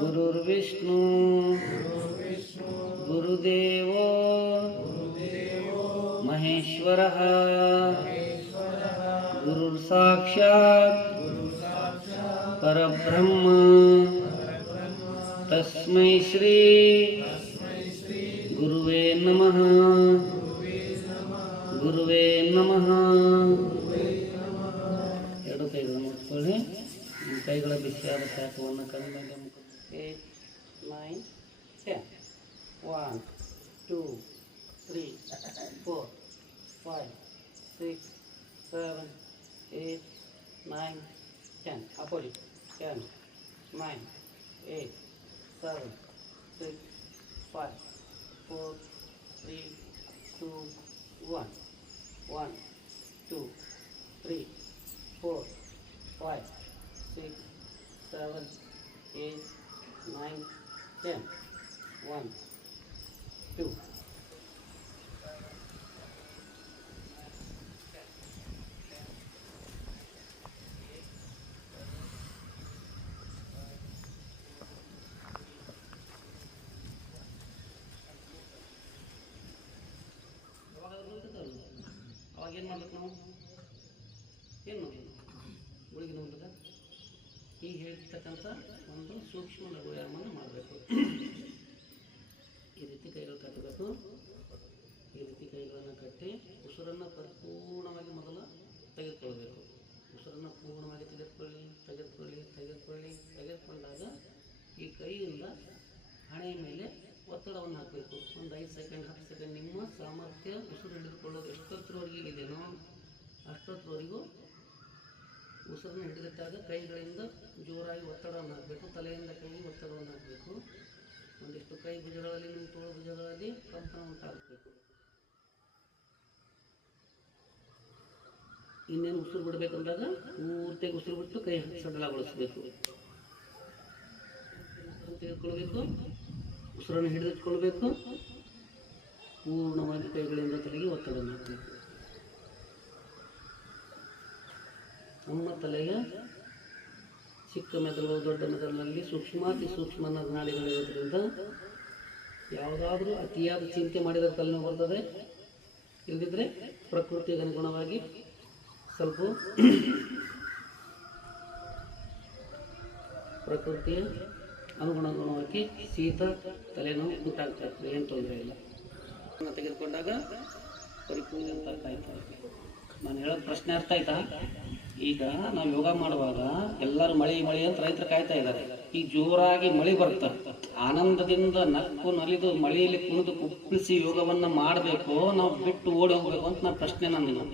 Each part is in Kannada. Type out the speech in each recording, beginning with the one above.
ಗುರುರ್ವಿಷ್ಣು ಗುರುದೇವೋ ಮಹೇಶ್ವರಃ ಗುರುರ್ ಸಾಕ್ಷಾತ್ ಪರಬ್ರಹ್ಮ ತಸ್ಮೈ ಶ್ರೀ ಗುರುವೇ ನಮಃ ಗುರುವೇ ನಮಃ. ಎರಡು ಕೈಗಳನ್ನು ಮುಟ್ಕೊಳ್ಳಿ. ಕೈಗಳ ಬಿಸಿಯಾದ ಶಾಖವನ್ನು ಕಣ್ಣಿಗೆ 8, 9, 10. 1, 2, 3, 4, 5, 6, 7, 8, 9, 10. Opposite. 10, 9, 8, 7, 6, 5, 4, 3, 2, 1. 1, 2, 3, 4, 5, 6, 7, 8, 9, 10. 1, 2. ಅವಾಗ ಏನು ಮಾಡ್ಬೇಕು ನಾವು? ಏನು ಮಾಡಬೇಕು? ಗುಳಿಗೆ ನೋಡಿದಾಗ ಈಗ ಹೇಳ್ತಕ್ಕಂಥ ಒಂದು ಸೂಕ್ಷ್ಮ ಲಘು ವ್ಯಾಯಾಮವನ್ನು ಮಾಡಬೇಕು. ಈ ರೀತಿ ಕೈಗಳು ಕಟ್ಟಬೇಕು. ಈ ರೀತಿ ಕೈಗಳನ್ನು ಕಟ್ಟಿ ಉಸಿರನ್ನು ಪರಿಪೂರ್ಣವಾಗಿ ಮೊದಲು ತೆಗೆದುಕೊಳ್ಬೇಕು. ಉಸಿರನ್ನು ಪೂರ್ಣವಾಗಿ ತೆಗೆದುಕೊಂಡಾಗ ಈ ಕೈಯಿಂದ ಹಣೆಯ ಮೇಲೆ ಒತ್ತಡವನ್ನು ಹಾಕಬೇಕು. ಒಂದು 5 ಸೆಕೆಂಡ್ 10 ಸೆಕೆಂಡ್ ನಿಮ್ಮ ಸಾಮರ್ಥ್ಯ ಉಸಿರು ಹಿಡಿದುಕೊಳ್ಳೋದು ಎಷ್ಟೊತ್ತರವರೆಗೆ ಇದೆಯೋ ಅಷ್ಟೊತ್ತರವರೆಗೂ ಉಸಿರನ್ನು ಹಿಡಿದಿಟ್ಟಾಗ ಕೈಗಳಿಂದ ಜೋರಾಗಿ ಒತ್ತಡವನ್ನು ಹಾಕಬೇಕು. ತಲೆಯಿಂದ ಕೈಗೆ ಒತ್ತಡವನ್ನು ಹಾಕಬೇಕು. ಒಂದಿಷ್ಟು ಕೈ ಭುಜಗಳಲ್ಲಿ ನಿಮ್ಮ ತೋಳು ಭುಜಗಳಲ್ಲಿ ಕಂಪನ ಉಂಟಾಗಬೇಕು. ಇನ್ನೇನು ಉಸಿರು ಬಿಡಬೇಕಂದಾಗ ಪೂರ್ತಿಯಾಗಿ ಉಸಿರು ಬಿಟ್ಟು ಕೈ ಸಡಲಗೊಳಿಸಬೇಕು. ತೆಗೆದುಕೊಳ್ಬೇಕು. ಉಸಿರನ್ನು ಹಿಡಿದಿಟ್ಕೊಳ್ಬೇಕು. ಪೂರ್ಣವಾಗಿ ಕೈಗಳಿಂದ ತಲೆಗೆ ಒತ್ತಡವನ್ನು ಹಾಕಬೇಕು. ನಮ್ಮ ತಲೆಗೆ ಚಿಕ್ಕ ಮೆದುಳು ದೊಡ್ಡ ಮೆದುಳಿನಲ್ಲಿ ಸೂಕ್ಷ್ಮಾತಿ ಸೂಕ್ಷ್ಮ ನಾಡಿಗಳಿರೋದ್ರಿಂದ ಯಾವುದಾದ್ರೂ ಅತಿಯಾದ ಚಿಂತೆ ಮಾಡಿದರೆ ತಲೆನೋವು ಬರ್ತದೆ. ಇಲ್ಲದಿದ್ದರೆ ಪ್ರಕೃತಿಗೆ ಅನುಗುಣವಾಗಿ ಸ್ವಲ್ಪ ಪ್ರಕೃತಿಯ ಅನುಗುಣವಾಗಿ ಶೀತ ತಲೆನೋವು ಉಂಟಾಗ್ತಾ ಇರ್ತದೆ. ಏನು ತೊಂದರೆ ಇಲ್ಲ. ತೆಗೆದುಕೊಂಡಾಗ ಪರಿಪೂರ್ಣ ಅಂತ ಅರ್ಥ ಆಯ್ತು. ನಾನು ಹೇಳೋದು ಪ್ರಶ್ನೆ ಅರ್ಥ ಆಯ್ತಾ? ಈಗ ನಾವು ಯೋಗ ಮಾಡುವಾಗ ಎಲ್ಲರೂ ಮಳೆ ಅಂತ ರೈತರು ಕಾಯ್ತಾ ಇದ್ದಾರೆ. ಈಗ ಜೋರಾಗಿ ಮಳೆ ಬರುತ್ತೆ. ಆನಂದದಿಂದ ನಕ್ಕು ನಲಿದು ಮಳೆಯಲ್ಲಿ ಕುಣಿದು ಕುಪ್ಪಳಿಸಿ ಯೋಗವನ್ನು ಮಾಡಬೇಕು, ನಾವು ಬಿಟ್ಟು ಓಡಿ ಹೋಗ್ಬೇಕು ಅಂತ ನಾನು ಪ್ರಶ್ನೆ ನನ್ನ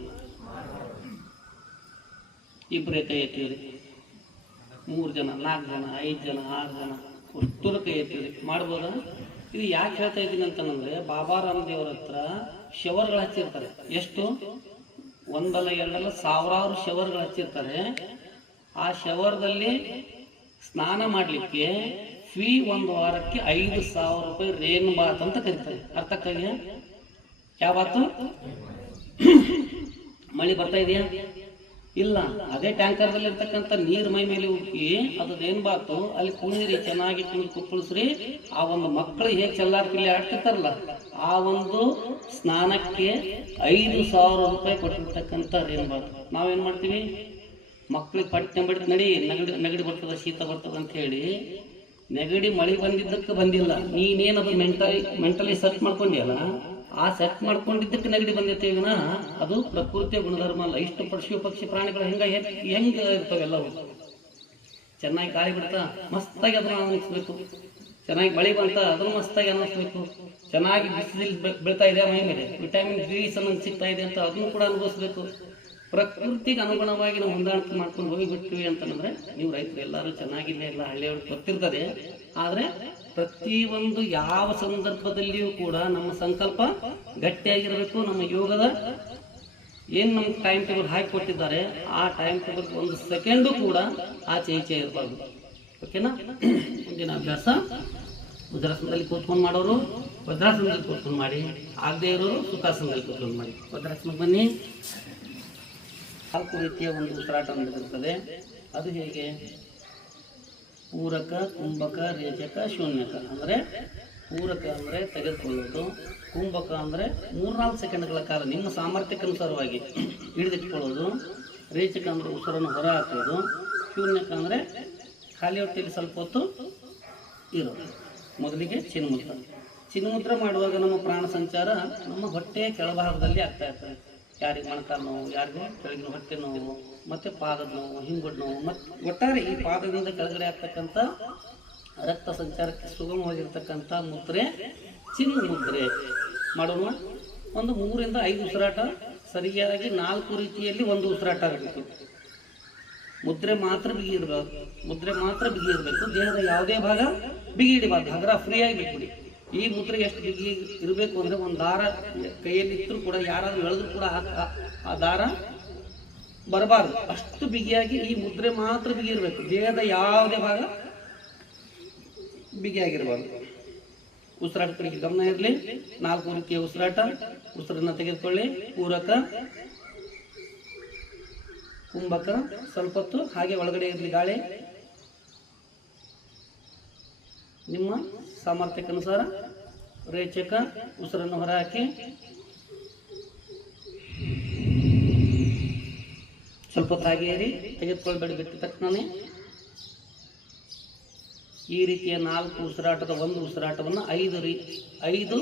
ಇಬ್ಬರೇ ಕೈ ಎತ್ತೀರಿ, 3 ಜನ 4 ಜನ 5 ಜನ 6 ಜನ ಅಷ್ಟೂರು ಕೈ ಎತ್ತೀರಿ, ಮಾಡ್ಬೋದಾ? ಇದು ಯಾಕೆ ಹೇಳ್ತಾ ಇದ್ದೀನಿ ಅಂತಂದ್ರೆ, ಬಾಬಾ ರಾಮದೇವ್ರ ಹತ್ರ ಶವರ್ಗಳು ಹಚ್ಚಿರ್ತಾರೆ. ಎಷ್ಟು? ಒಂದಲ್ಲ ಎರಡಲ್ಲ ಸಾವಿರಾರು ಶವರ್ಗಳು ಹಚ್ಚಿರ್ತಾರೆ. ಆ ಶವರ್ದಲ್ಲಿ ಸ್ನಾನ ಮಾಡಲಿಕ್ಕೆ ಫೀ 1 ವಾರಕ್ಕೆ 5,000 ರೂಪಾಯಿ ರೇನ್ ಬಾತ್ ಅಂತ ಕರೀತಾರೆ. ಅರ್ಥಕ್ಕಾಗಿ ಯಾವ ಬಾತು? ಮಳೆ ಬರ್ತಾ ಇದೆಯಾ? ಇಲ್ಲ. ಅದೇ ಟ್ಯಾಂಕರ್ದಲ್ಲಿ ಇರ್ತಕ್ಕಂಥ ನೀರು ಮೈ ಮೇಲೆ ಉಕ್ಕಿ ಅದು ರೇನ್ ಬಾತು ಅಲ್ಲಿ ಕುಣಿದ್ರಿ, ಚೆನ್ನಾಗಿ ಕುಣಿದು ಕುಪ್ಪಳಿಸ್ರಿ. ಆ ಒಂದು ಮಕ್ಕಳು ಹೇಗೆ ಚೆಲ್ಲಾಡ್ತಿಲ್ಲಿ ಆಡ್ತಿರ್ತಾರಲ್ಲ, ಆ ಒಂದು ಸ್ನಾನಕ್ಕೆ 5,000 ರೂಪಾಯಿ ಕೊಟ್ಟಿರ್ತಕ್ಕಂಥ ರೇನ್ ಬಾತ್. ನಾವೇನು ಮಾಡ್ತೀವಿ? ಮಕ್ಕಳಿಗೆ ಪಟ್ಟೆ ಬಡಿದು ನಡಿ, ನೆಗಡಿ ಬರ್ತದ, ಶೀತ ಬರ್ತದ ಅಂತ ಹೇಳಿ, ನೆಗಡಿ ಮಳೆ ಬಂದಿದ್ದಕ್ಕೆ ಬಂದಿಲ್ಲ, ನೀನೇನದು ಮೆಂಟಲಿ ಸೆಟ್ ಮಾಡ್ಕೊಂಡಿಯಲ್ಲ, ಆ ಸೆಟ್ ಮಾಡ್ಕೊಂಡಿದ್ದಕ್ಕೆ ನೆಗಡಿ ಬಂದಿರ್ತೇವೆ ವಿನ ಅದು ಪ್ರಕೃತಿಯ ಗುಣಧರ್ಮ ಅಲ್ಲ. ಇಷ್ಟು ಪಕ್ಷಿ ಪ್ರಾಣಿಗಳು ಹೆಂಗೆ ಇರ್ತವೆಲ್ಲವು. ಚೆನ್ನಾಗಿ ಗಾಳಿ ಬಿಡ್ತಾ ಮಸ್ತಾಗಿ ಅದನ್ನು ಅನ್ನಿಸ್ಬೇಕು. ಚೆನ್ನಾಗಿ ಮಳೆ ಬಂತ ಅದನ್ನು ಮಸ್ತಾಗಿ ಅನ್ನಿಸ್ಬೇಕು. ಚೆನ್ನಾಗಿ ಬಿಸಿಲು ಬೀಳ್ತಾ ಇದೆ ಮೈ ಮೇಲೆ, ವಿಟಮಿನ್ ಡಿ ಸಿಗ್ತಾ ಇದೆ ಅಂತ ಅದನ್ನು ಕೂಡ ಅನುಭವಿಸ್ಬೇಕು. ಪ್ರಕೃತಿಗೆ ಅನುಗುಣವಾಗಿ ನಾವು ಹೊಂದಾಣಿಕೆ ಮಾಡ್ಕೊಂಡು ಹೋಗಿಬಿಟ್ವಿ ಅಂತಂದ್ರೆ, ನೀವು ರೈತರು ಎಲ್ಲರೂ ಚೆನ್ನಾಗಿಲ್ಲ, ಎಲ್ಲ ಹಳ್ಳಿಯವ್ರಿಗೆ ಗೊತ್ತಿರ್ತದೆ. ಆದರೆ ಪ್ರತಿಯೊಂದು ಯಾವ ಸಂದರ್ಭದಲ್ಲಿಯೂ ಕೂಡ ನಮ್ಮ ಸಂಕಲ್ಪ ಗಟ್ಟಿಯಾಗಿರಬೇಕು. ನಮ್ಮ ಯೋಗದ ಏನು ನಮ್ಮ ಟೈಮ್ ಟೇಬಲ್ ಹಾಕಿ ಕೊಟ್ಟಿದ್ದಾರೆ ಆ ಟೈಮ್ ಟೇಬಲ್ 1 ಸೆಕೆಂಡು ಕೂಡ ಆಚೆ ಈಚೆ ಇರಬಾರ್ದು. ಓಕೆನಾ? ಮುಂದಿನ ಅಭ್ಯಾಸ ವಜ್ರಾಸನದಲ್ಲಿ ಕೂತ್ಕೊಂಡು ಮಾಡೋರು ವಜ್ರಾಸನದಲ್ಲಿ ಕೂತ್ಕೊಂಡು ಮಾಡಿ, ಆಗದೇ ಇರೋರು ಸುಖಾಸನದಲ್ಲಿ ಕೂತ್ಕೊಂಡು ಮಾಡಿ. ವಜ್ರಾಸನಕ್ಕೆ ಬನ್ನಿ. 4 ರೀತಿಯ ಒಂದು ಉಸಿರಾಟ ನಡೆದಿರ್ತದೆ. ಅದು ಹೇಗೆ? ಪೂರಕ, ಕುಂಭಕ, ರೇಚಕ, ಶೂನ್ಯಕ. ಅಂದರೆ ಪೂರಕ ಅಂದರೆ ತೆಗೆದುಕೊಳ್ಳೋದು, ಕುಂಭಕ ಅಂದರೆ 3-4 ಸೆಕೆಂಡ್ಗಳ ಕಾಲ ನಿಮ್ಮ ಸಾಮರ್ಥ್ಯಕ್ಕನುಸಾರವಾಗಿ ಹಿಡಿದಿಟ್ಕೊಳ್ಳೋದು, ರೇಚಕ ಅಂದರೆ ಉಸಿರನ್ನು ಹೊರ ಹಾಕೋದು, ಶೂನ್ಯಕ ಅಂದರೆ ಖಾಲಿ ಹೊಟ್ಟೆಯಲ್ಲಿ ಸ್ವಲ್ಪ ಹೊತ್ತು ಇರೋದು. ಮೊದಲಿಗೆ ಚಿನ್ಮುದ್ರ ಮಾಡುವಾಗ ನಮ್ಮ ಪ್ರಾಣ ಸಂಚಾರ ನಮ್ಮ ಹೊಟ್ಟೆಯ ಕೆಳಭಾಗದಲ್ಲಿ ಆಗ್ತಾ ಇರ್ತದೆ. ಯಾರಿಗೆ ಮೊಣಕಾಲು ನೋವು, ಯಾರಿಗೂ ಕೆಳಗಿನ ಹೊಟ್ಟೆ ನೋವು, ಮತ್ತು ಪಾದದ ನೋವು, ಹಿಂಗುಡ್ ನೋವು, ಮತ್ತು ಒಟ್ಟಾರೆ ಈ ಪಾದದಿಂದ ಕೆಳಗಡೆ ಆಗ್ತಕ್ಕಂಥ ರಕ್ತ ಸಂಚಾರಕ್ಕೆ ಸುಗಮವಾಗಿರ್ತಕ್ಕಂಥ ಮುದ್ರೆ ಚಿನ್ಮುದ್ರೆ ಮಾಡೋಣ. ಒಂದು 3-5 ಉಸಿರಾಟ, ಸರಿಯಾಗಿ 4 ರೀತಿಯಲ್ಲಿ ಒಂದು ಉಸಿರಾಟ ಆಗಬೇಕು. ಮುದ್ರೆ ಮಾತ್ರ ಬಿಗಿ ಇರಬೇಕು. ದೇಹದ ಯಾವುದೇ ಭಾಗ ಬಿಗಿ ಹಿಡಿಬಾರ್ದು, ಹಗರ ಫ್ರೀಯಾಗಿ ಬಿಟ್ಬಿಡಿ. ಈ ಮುದ್ರೆ ಎಷ್ಟು ಬಿಗಿ ಇರಬೇಕು ಅಂದರೆ, ಒಂದು ದಾರ ಕೈಯಲ್ಲಿ ಇಟ್ಟರು ಕೂಡ, ಯಾರಾದರೂ ಎಳೆದ್ರು ಕೂಡ ಆ ದಾರ ಬರಬಾರ್ದು. ಅಷ್ಟು ಬಿಗಿಯಾಗಿ ಈ ಮುದ್ರೆ ಮಾತ್ರ ಬಿಗಿ ಇರಬೇಕು. ದೇಹದ ಯಾವುದೇ ಭಾಗ ಬಿಗಿಯಾಗಿರಬಾರ್ದು. ಉಸಿರಾಟ ಕಡೆಗೆ ಗಮನ ಇರಲಿ. 4 ರೀತಿಯ ಉಸಿರಾಟ. ಉಸಿರನ್ನು ತೆಗೆದುಕೊಳ್ಳಿ. ಪೂರಕ, ಕುಂಭಕ, ಸ್ವಲ್ಪ ಹೊತ್ತು ಹಾಗೆ ಒಳಗಡೆ ಇರಲಿ ಗಾಳಿ. ನಿಮ್ಮ ಸಾಮರ್ಥ್ಯಕ್ಕನುಸಾರ ರೇಚಕ, ಉಸಿರನ್ನು ಹೊರಹಾಕಿ ಸ್ವಲ್ಪ ಹೊತ್ತು ಹಾಗೆ ಇರಿ, ತೆಗೆದುಕೊಳ್ಬೇಡಿ ಬಿಟ್ಟ ತಕ್ಷಣವೇ. ಈ ರೀತಿಯ 4 ಉಸಿರಾಟದ ಒಂದು ಉಸಿರಾಟವನ್ನು 5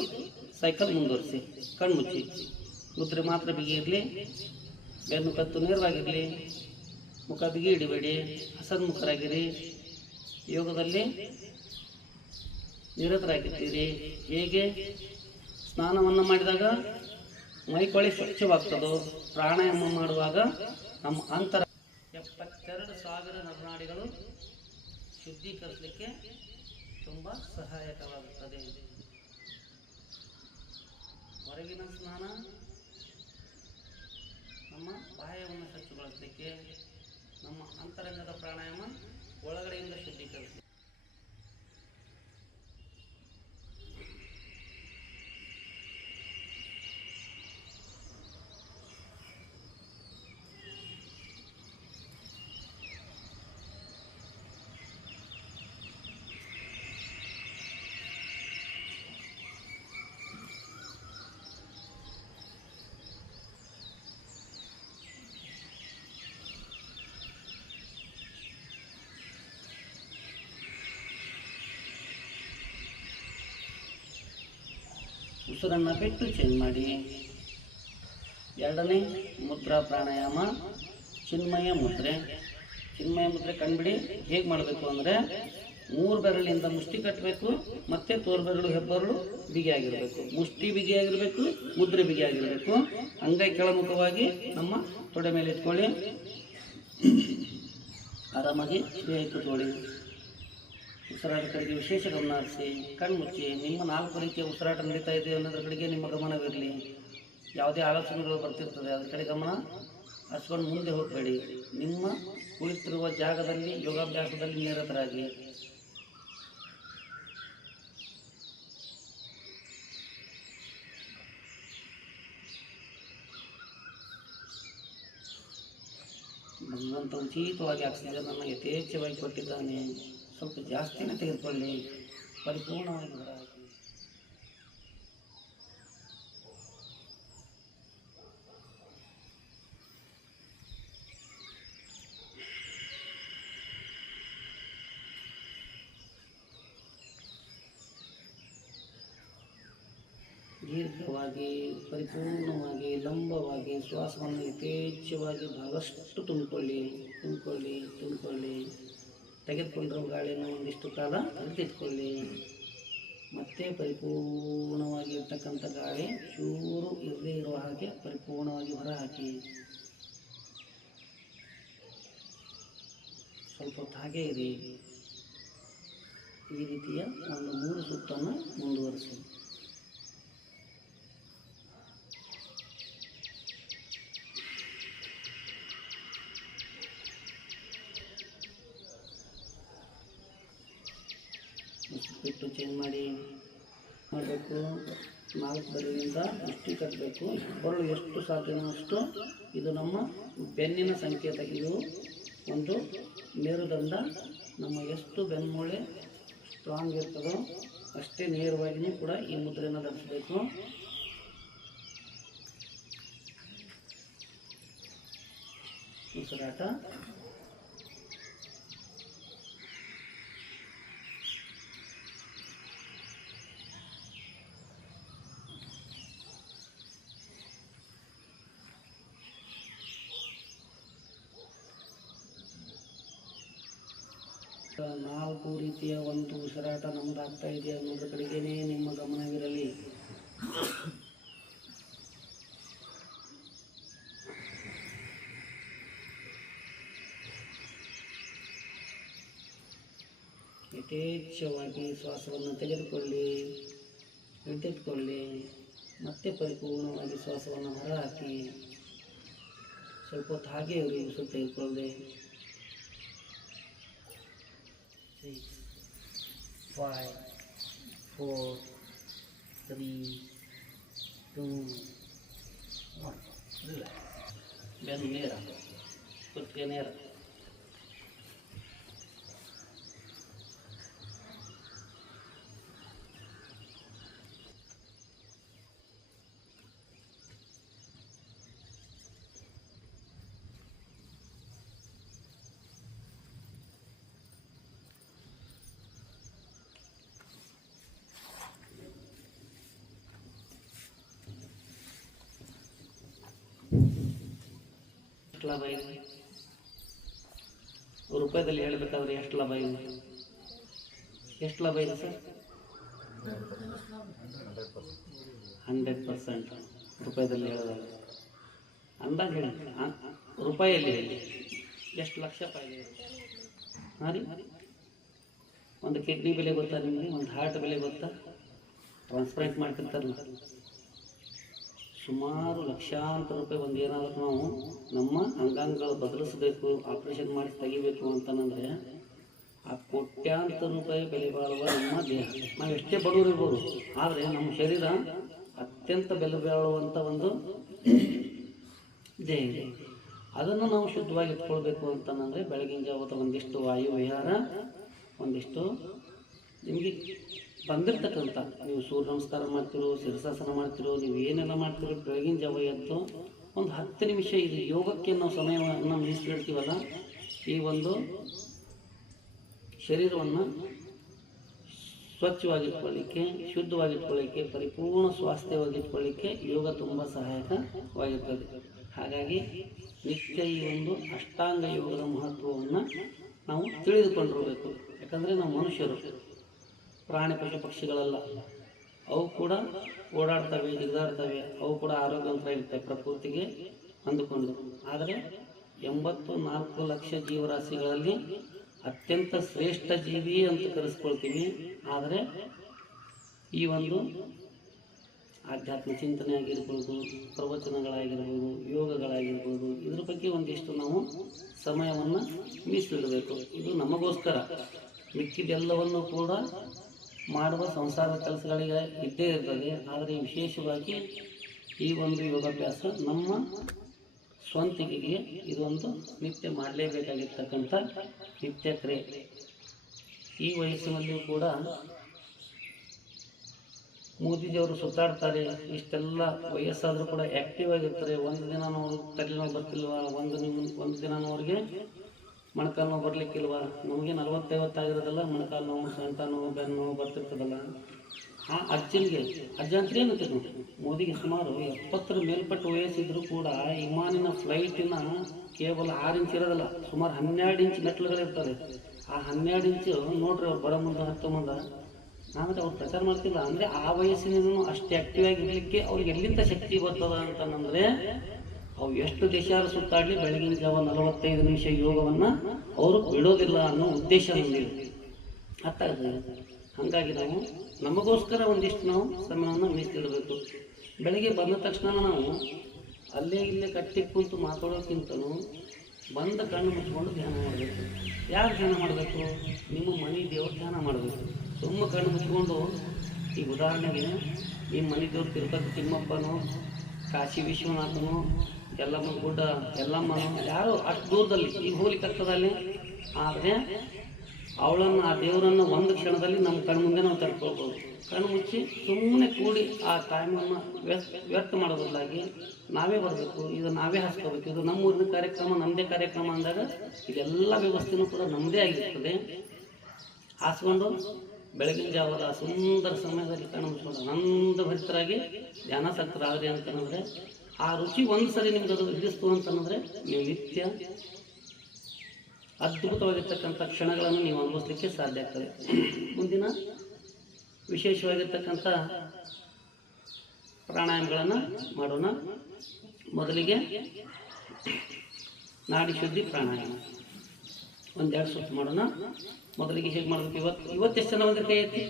ಸೈಕಲ್ ಮುಂದುವರಿಸಿ. ಕಣ್ಮುಚ್ಚಿ. ಮುದ್ರೆ ಮಾತ್ರ ಬಿಗಿ ಇರಲಿ. ಬೆನ್ನು ಕತ್ತು ನೇರವಾಗಿರಲಿ. ಮುಖ ಬಿಗಿ ಹಿಡಿಬೇಡಿ. ಹಸನ್ಮುಖರಾಗಿರಿ. ಯೋಗದಲ್ಲಿ ನಿರತರಾಗಿರ್ತೀರಿ. ಹೇಗೆ ಸ್ನಾನವನ್ನು ಮಾಡಿದಾಗ ಮೈಕೊಳೆ ಸ್ವಚ್ಛವಾಗ್ತದೋ, ಪ್ರಾಣಾಯಾಮ ಮಾಡುವಾಗ ನಮ್ಮ ಅಂತರ 72,000 ನರನಾಡಿಗಳು ಶುದ್ಧೀಕರಿಸಲಿಕ್ಕೆ ತುಂಬ ಸಹಾಯಕವಾಗುತ್ತದೆ. ಹೊರಗಿನ ಸ್ನಾನ ನಮ್ಮ ಬಾಹ್ಯವನ್ನು ಸ್ವಚ್ಛಗೊಳಿಸಲಿಕ್ಕೆ, ನಮ್ಮ ಅಂತರಂಗದ ಪ್ರಾಣಾಯಾಮ ಒಳಗಡೆಯಿಂದ ಶುದ್ಧೀಕರಿಸಲಿಕ್ಕೆ. ಉಸಿರನ್ನು ಬಿಟ್ಟು ಚೇಂಜ್ ಮಾಡಿ. 2ನೇ ಮುದ್ರಾ ಪ್ರಾಣಾಯಾಮ ಚಿನ್ಮಯ ಮುದ್ರೆ. ಚಿನ್ಮಯ ಮುದ್ರೆ ಕಂಡುಬಿಡಿ. ಹೇಗೆ ಮಾಡಬೇಕು ಅಂದರೆ, 3 ಬೆರಳಿಂದ ಮುಷ್ಟಿ ಕಟ್ಟಬೇಕು, ಮತ್ತು ತೋರ್ಬೆರಳು ಹೆಬ್ಬೆರಳು ಬಿಗಿಯಾಗಿರಬೇಕು. ಮುಷ್ಟಿ ಬಿಗಿಯಾಗಿರಬೇಕು, ಮುದ್ರೆ ಬಿಗಿಯಾಗಿರಬೇಕು. ಅಂಗೈ ಕೆಳಮುಖವಾಗಿ ನಮ್ಮ ತೊಡೆ ಮೇಲೆ ಇಟ್ಕೊಳ್ಳಿ. ಆರಾಮಾಗಿ ಫ್ರೀಯಾಗಿ ಕೂತ್ಕೊಳ್ಳಿ. ಉಸಿರಾಟ ಕಡೆಗೆ ವಿಶೇಷ ಗಮನ ಹರಿಸಿ. ಕಣ್ಮುಚ್ಚಿ. ನಿಮ್ಮ 4 ರೀತಿಯ ಉಸಿರಾಟ ನಡೀತಾ ಇದೆ ಅನ್ನೋದ್ರ ಕಡೆಗೆ ನಿಮ್ಮ ಗಮನವಿರಲಿ. ಯಾವುದೇ ಆಲೋಚನೆಗಳು ಬರ್ತಿರ್ತದೆ, ಅದ್ರ ಕಡೆ ಗಮನ ಹರಿಸ್ಕೊಂಡು ಮುಂದೆ ಹೋಗಬೇಡಿ. ನಿಮ್ಮ ಕುಳಿತಿರುವ ಜಾಗದಲ್ಲಿ ಯೋಗಾಭ್ಯಾಸದಲ್ಲಿ ನಿರತರಾಗಿ. ಭಗವಂತ ಉಚಿತವಾಗಿ ಆಕ್ಸಿಜನನ್ನು ಯಥೇಚ್ಛವಾಗಿ ಕೊಟ್ಟಿದ್ದಾನೆ. ಸ್ವಲ್ಪ ಜಾಸ್ತಿನೇ ತೆಗೆದುಕೊಳ್ಳಿ. ಪರಿಪೂರ್ಣವಾಗಿ ಹೊರಹಾಕಿ. ದೀರ್ಘವಾಗಿ, ಪರಿಪೂರ್ಣವಾಗಿ, ಲಂಬವಾಗಿ ಶ್ವಾಸವನ್ನು ಯಥೇಚ್ಛವಾಗಿ ಬಹಳಷ್ಟು ತುಂಬಿಕೊಳ್ಳಿ. ತೆಗೆದುಕೊಂಡಿರೋ ಗಾಳಿಯನ್ನು ಒಂದಿಷ್ಟು ಕಾಲ ಹಿಡಿದಿಟ್ಕೊಳ್ಳಿ. ಮತ್ತೆ ಪರಿಪೂರ್ಣವಾಗಿ ಇರ್ತಕ್ಕಂಥ ಗಾಳಿ ಚೂರು ಇರದೇ ಇರುವ ಹಾಗೆ ಪರಿಪೂರ್ಣವಾಗಿ ಹೊರಹಾಕಿ. ಸ್ವಲ್ಪ ಹೊತ್ತು ಹಾಗೆ ಇರಿ. ಈ ರೀತಿಯ ಒಂದು 3 ಸುತ್ತನ್ನು ಮುಂದುವರಿಸಿ. ಬಿಟ್ಟು ಚೇಂಜ್ ಮಾಡಬೇಕು. 4 ಬೆರಳಿನಿಂದ ಮುಷ್ಟಿ ಕಟ್ಟಬೇಕು. ಬೆರಳು ಎಷ್ಟು ಸಾಧ್ಯನೋ ಅಷ್ಟು. ಇದು ನಮ್ಮ ಬೆನ್ನಿನ ಸಂಕೇತ. ಇದು ಒಂದು ಮೇರುದಂಡ ನಮ್ಮ ಎಷ್ಟು ಬೆನ್ಮೂಳೆ ಸ್ಟ್ರಾಂಗ್ ಇರ್ತದೋ ಅಷ್ಟೇ ನೇರವಾಗಿಯೂ ಕೂಡ ಈ ಮುದ್ರೆಯನ್ನು ಧರಿಸಬೇಕು. ಉಸಿರಾಟ, ನಾಲ್ಕು ರೀತಿಯ ಒಂದು ಉಸಿರಾಟ ನಮ್ಮದಾಗ್ತಾ ಇದೆ ಅನ್ನೋದ್ರ ಕಡೆಗೇನೆ ನಿಮ್ಮ ಗಮನವಿರಲಿ. ಯಥೇಚ್ಛವಾಗಿ ಶ್ವಾಸವನ್ನು ತೆಗೆದುಕೊಳ್ಳಿ, ಹಿಡಿದಿಟ್ಕೊಳ್ಳಿ, ಮತ್ತೆ ಪರಿಪೂರ್ಣವಾಗಿ ಶ್ವಾಸವನ್ನು ಹೊರಹಾಕಿ. ಸ್ವಲ್ಪ ಹೊತ್ತು ಹಾಗೆ ಉಸಿರು ತೆಗೆದುಕೊಳ್ಳಿ. 6, 5, 4, 3, 2, 1. ರಿಲ್ಯಾಕ್ಸ್. ಬೆನ್ನು ನೇರ, ಕುತ್ತಿಗೆ ನೇರ. ಎಷ್ಟು ಲಾಭ ಇದೆ? ರೂಪಾಯಿದಲ್ಲಿ ಹೇಳಬೇಕಾದ್ರೆ ಎಷ್ಟು ಲಾಭ ಇದೆ? ಎಷ್ಟು ಲಾಭ ಇದೆ ಸರ್? 100% ರೂಪಾಯಿದಲ್ಲಿ ಹೇಳೋದಲ್ಲ, ಅಂದಾಜು ಹೇಳಿ. ರೂಪಾಯಿಯಲ್ಲಿ ಹೇಳಿ ಎಷ್ಟು ಲಕ್ಷ ರೂಪಾಯಿ ಇದೆ? ಹಾಂ ರೀ, ಒಂದು ಕಿಡ್ನಿ ಬೆಲೆ ಗೊತ್ತಾ ನಿಮಗೆ? ಒಂದು ಹಾರ್ಟ್ ಬೆಲೆ ಗೊತ್ತಾ? ಟ್ರಾನ್ಸ್ಪ್ಲಾಂಟ್ ಮಾಡ್ತಿರ್ತಾರಲ್ಲ, ಸುಮಾರು ಲಕ್ಷಾಂತರ ರೂಪಾಯಿ. ಒಂದು ಏನಾದರೂ ನಾವು ನಮ್ಮ ಅಂಗಾಂಗಗಳು ಬದಲಿಸಬೇಕು, ಆಪ್ರೇಷನ್ ಮಾಡಿ ತೆಗಿಬೇಕು ಅಂತಂದರೆ ಆ ಕೋಟ್ಯಾಂತರ ರೂಪಾಯಿ ಬೆಲೆ ಬಾಳುವ ನಮ್ಮ ದೇಹ. ನಾವು ಎಷ್ಟೇ ಬಡವರು ಇರ್ಬೋದು, ಆದರೆ ನಮ್ಮ ಶರೀರ ಅತ್ಯಂತ ಬೆಲೆ ಬಾಳುವಂಥ ಒಂದು ದೇಹ ಇದೆ. ಅದನ್ನು ನಾವು ಶುದ್ಧವಾಗಿ ಇಟ್ಕೊಳ್ಬೇಕು ಅಂತಂದರೆ ಬೆಳಗಿನ ಜಾವದ ಒಂದಿಷ್ಟು ವಾಯು ವಿಹಾರ, ಒಂದಿಷ್ಟು ನಿಮಗೆ ಬಂದಿರ್ತಕ್ಕಂಥ, ನೀವು ಸೂರ್ಯ ನಮಸ್ಕಾರ ಮಾಡ್ತಿರೋ, ಶೀರ್ಷಾಸನ ಮಾಡ್ತಿರೋ, ನೀವು ಏನೆಲ್ಲ ಮಾಡ್ತಿರೋ, ಬೆಳಗಿನ ಜಾವ ಎದ್ದು ಒಂದು 10 ನಿಮಿಷ ಇದು ಯೋಗಕ್ಕೆ ನಾವು ಸಮಯವನ್ನು ಮೀಸಲಿಡ್ತೀವಲ್ಲ, ಈ ಒಂದು ಶರೀರವನ್ನು ಸ್ವಚ್ಛವಾಗಿಟ್ಕೊಳ್ಳಿಕ್ಕೆ, ಶುದ್ಧವಾಗಿಟ್ಕೊಳ್ಳಿಕ್ಕೆ, ಪರಿಪೂರ್ಣ ಸ್ವಾಸ್ಥ್ಯವಾಗಿಟ್ಕೊಳ್ಳಿಕ್ಕೆ ಯೋಗ ತುಂಬ ಸಹಾಯಕವಾಗಿರ್ತದೆ. ಹಾಗಾಗಿ ನಿತ್ಯ ಈ ಒಂದು ಅಷ್ಟಾಂಗ ಯೋಗದ ಮಹತ್ವವನ್ನು ನಾವು ತಿಳಿದುಕೊಂಡಿರಬೇಕು. ಯಾಕಂದರೆ ನಾವು ಮನುಷ್ಯರು, ಪ್ರಾಣಿ ಪಶು ಪಕ್ಷಿಗಳಲ್ಲ. ಅವು ಕೂಡ ಓಡಾಡ್ತವೆ, ಜಿಗಿದಾಡ್ತವೆ, ಅವು ಕೂಡ ಆರೋಗ್ಯವಂತರಾಗಿರ್ತವೆ ಪ್ರಕೃತಿಗೆ ಅಂದುಕೊಂಡು. ಆದರೆ 84 ಲಕ್ಷ ಜೀವರಾಶಿಗಳಲ್ಲಿ ಅತ್ಯಂತ ಶ್ರೇಷ್ಠ ಜೀವಿ ಅಂತ ಕರೆಸ್ಕೊಳ್ತೀವಿ. ಆದರೆ ಈ ಒಂದು ಆಧ್ಯಾತ್ಮ ಚಿಂತನೆ ಆಗಿರ್ಬೋದು, ಪ್ರವಚನಗಳಾಗಿರ್ಬೋದು, ಯೋಗಗಳಾಗಿರ್ಬೋದು, ಇದ್ರ ಬಗ್ಗೆ ಒಂದಿಷ್ಟು ನಾವು ಸಮಯವನ್ನು ಮೀಸಲಿಡಬೇಕು. ಇದು ನಮಗೋಸ್ಕರ. ಮಿಕ್ಕಿದೆಲ್ಲವನ್ನು ಕೂಡ ಮಾಡುವ ಸಂಸಾರದ ಕೆಲಸಗಳಿಗೆ ಇದ್ದೇ ಇರ್ತದೆ. ಆದರೆ ವಿಶೇಷವಾಗಿ ಈ ಒಂದು ಯೋಗಾಭ್ಯಾಸ ನಮ್ಮ ಸ್ವಂತಿಕೆಗೆ ಇದೊಂದು ನಿತ್ಯ ಮಾಡಲೇಬೇಕಾಗಿರ್ತಕ್ಕಂಥ ನಿತ್ಯ ಕ್ರಿಯೆ. ಈ ವಯಸ್ಸಿನಲ್ಲಿಯೂ ಕೂಡ ಮೋದಿಜಿಯವರು ಸುತ್ತಾಡ್ತಾರೆ, ಇಷ್ಟೆಲ್ಲ ವಯಸ್ಸಾದರೂ ಕೂಡ ಆ್ಯಕ್ಟಿವ್ ಆಗಿರ್ತಾರೆ. ಒಂದು ದಿನ ಅವರು ತಲೆನೋವು ಬರ್ತಿಲ್ವ, ಒಂದು ದಿನ ಅವ್ರಿಗೆ ಮೊಣಕಾಲು ನೋವು ಬರಲಿಕ್ಕಿಲ್ವ. ನಮಗೆ 40-50 ಆಗಿರೋದಲ್ಲ, ಮೊಣಕಾಲು ನೋವು, ಸೊಂಟ ನೋವು, ಬೆನ್ನು ನೋವು ಬರ್ತಿರ್ತದಲ್ಲ. ಆ ಅಜ್ಜನಿಗೆ, ಅಜ್ಜ ಅಂತ ಏನಂತೀವಿ, ಮೋದಿಗೆ ಸುಮಾರು 70 ಮೇಲ್ಪಟ್ಟು ವಯಸ್ಸಿದ್ರು ಕೂಡ ವಿಮಾನಿನ ಫ್ಲೈಟಿನ ಕೇವಲ 6 ಇಂಚ್ ಇರೋದಲ್ಲ, ಸುಮಾರು 12 ಇಂಚ್ ಮೆಟ್ಲುಗಳಿರ್ತದೆ. ಆ 12 ಇಂಚು ನೋಡ್ರಿ ಅವ್ರು ಬರೋ ಮುಂದೆ, ಹತ್ತೋ ಮುಂದೆ. ನಾವಂದ್ರೆ ಅವ್ರು ಪ್ರಚಾರ ಮಾಡ್ತಿಲ್ಲ. ಅಂದರೆ ಆ ವಯಸ್ಸಿನೂ ಅಷ್ಟು ಆ್ಯಕ್ಟಿವ್ ಆಗಿರಲಿಕ್ಕೆ ಅವ್ರಿಗೆ ಎಲ್ಲಿಂದ ಶಕ್ತಿ ಬರ್ತದ ಅಂತಂದರೆ, ಅವು ಎಷ್ಟು ದೇಶಾರು ಸುತ್ತಾಡಲಿ ಬೆಳಗಿನ ಜಾವ 45 ನಿಮಿಷ ಯೋಗವನ್ನು ಅವರು ಬಿಡೋದಿಲ್ಲ ಅನ್ನೋ ಉದ್ದೇಶ ನಮಗೆ ಅರ್ಥ ಆಗ್ತದೆ. ಹಾಗಾಗಿ ನಾವು ನಮಗೋಸ್ಕರ ಒಂದಿಷ್ಟು ನಾವು ಸಮಯವನ್ನು ಮೀಸಲಿಡಬೇಕು. ಬೆಳಗ್ಗೆ ಬಂದ ತಕ್ಷಣ ನಾವು ಅಲ್ಲೇ ಇಲ್ಲೇ ಕಟ್ಟಿ ಕುಂತು ಮಾತಾಡೋಕ್ಕಿಂತಲೂ ಬಂದ ಕಣ್ಣು ಮುಚ್ಕೊಂಡು ಧ್ಯಾನ ಮಾಡಬೇಕು. ಯಾರು ಧ್ಯಾನ ಮಾಡಬೇಕು? ನಿಮ್ಮ ಮನೆ ದೇವ್ರ ಧ್ಯಾನ ಮಾಡಬೇಕು. ತುಂಬ ಕಣ್ಣು ಮುಚ್ಕೊಂಡು, ಈಗ ಉದಾಹರಣೆಗೆ ನಿಮ್ಮ ಮನೆ ದೇವ್ರು ತಿರುಪತಿ ತಿಮ್ಮಪ್ಪನೋ, ಕಾಶಿ ವಿಶ್ವನಾಥನೋ, ಎಲ್ಲಮ್ಮ ಗುಡ್ಡ ಎಲ್ಲಮ್ಮನೋ, ಯಾರೋ ಅಷ್ಟು ದೂರದಲ್ಲಿ ಈಗ ಹೋಗ್ಲಿಕ್ಕೆ ಆಗ್ತದಲ್ಲಿ. ಆದರೆ ಅವಳನ್ನು, ಆ ದೇವರನ್ನು ಒಂದು ಕ್ಷಣದಲ್ಲಿ ನಮ್ಮ ಕಣ್ಮುಂದೆ ನಾವು ತಡ್ಕೊಳ್ಬೋದು. ಕಣ್ಣು ಮುಚ್ಚಿ ಸುಮ್ಮನೆ ಕೂಡಿ ಆ ಟೈಮನ್ನು ವ್ಯರ್ಥ ಮಾಡೋ ಬದಲಾಗಿ ನಾವೇ ಬರಬೇಕು, ಇದು ನಾವೇ ಹಾಸ್ಕೋಬೇಕು, ಇದು ನಮ್ಮ ಊರಿನ ಕಾರ್ಯಕ್ರಮ, ನಮ್ಮದೇ ಕಾರ್ಯಕ್ರಮ ಅಂದಾಗ ಇದೆಲ್ಲ ವ್ಯವಸ್ಥೆನೂ ಕೂಡ ನಮ್ಮದೇ ಆಗಿರ್ತದೆ. ಹಾಸ್ಕೊಂಡು ಬೆಳಗಿನ ಜಾವದ ಸುಂದರ ಸಮಯದಲ್ಲಿ ಕಣ್ಣು ಮುಚ್ಕೊಂಡು ಆನಂದ ಭರಿತರಾಗಿ ಧ್ಯಾನಾಸಕ್ತರಾಗ್ರಿ ಅಂತಂದರೆ ಆ ರುಚಿ ಒಂದು ಸರಿ ನಿಮ್ಗೆ ಅದು ಹಿಡಿಸ್ತು ಅಂತಂದರೆ ನೀವು ನಿತ್ಯ ಅದ್ಭುತವಾಗಿರ್ತಕ್ಕಂಥ ಕ್ಷಣಗಳನ್ನು ನೀವು ಅನುಭವಿಸಲಿಕ್ಕೆ ಸಾಧ್ಯ ಆಗ್ತದೆ. ಮುಂದಿನ ವಿಶೇಷವಾಗಿರ್ತಕ್ಕಂಥ ಪ್ರಾಣಾಯಾಮಗಳನ್ನು ಮಾಡೋಣ. ಮೊದಲಿಗೆ ನಾಡಿ ಶುದ್ಧಿ ಪ್ರಾಣಾಯಾಮ ಒಂದೆರಡು ಸುತ್ತು ಮಾಡೋಣ. ಮೊದಲಿಗೆ ಹೇಗೆ ಮಾಡಬೇಕು? ಇವತ್ತು ಎಷ್ಟು ಜನ ಬಂದರೆ ಕೈ ಎತ್ತಿ.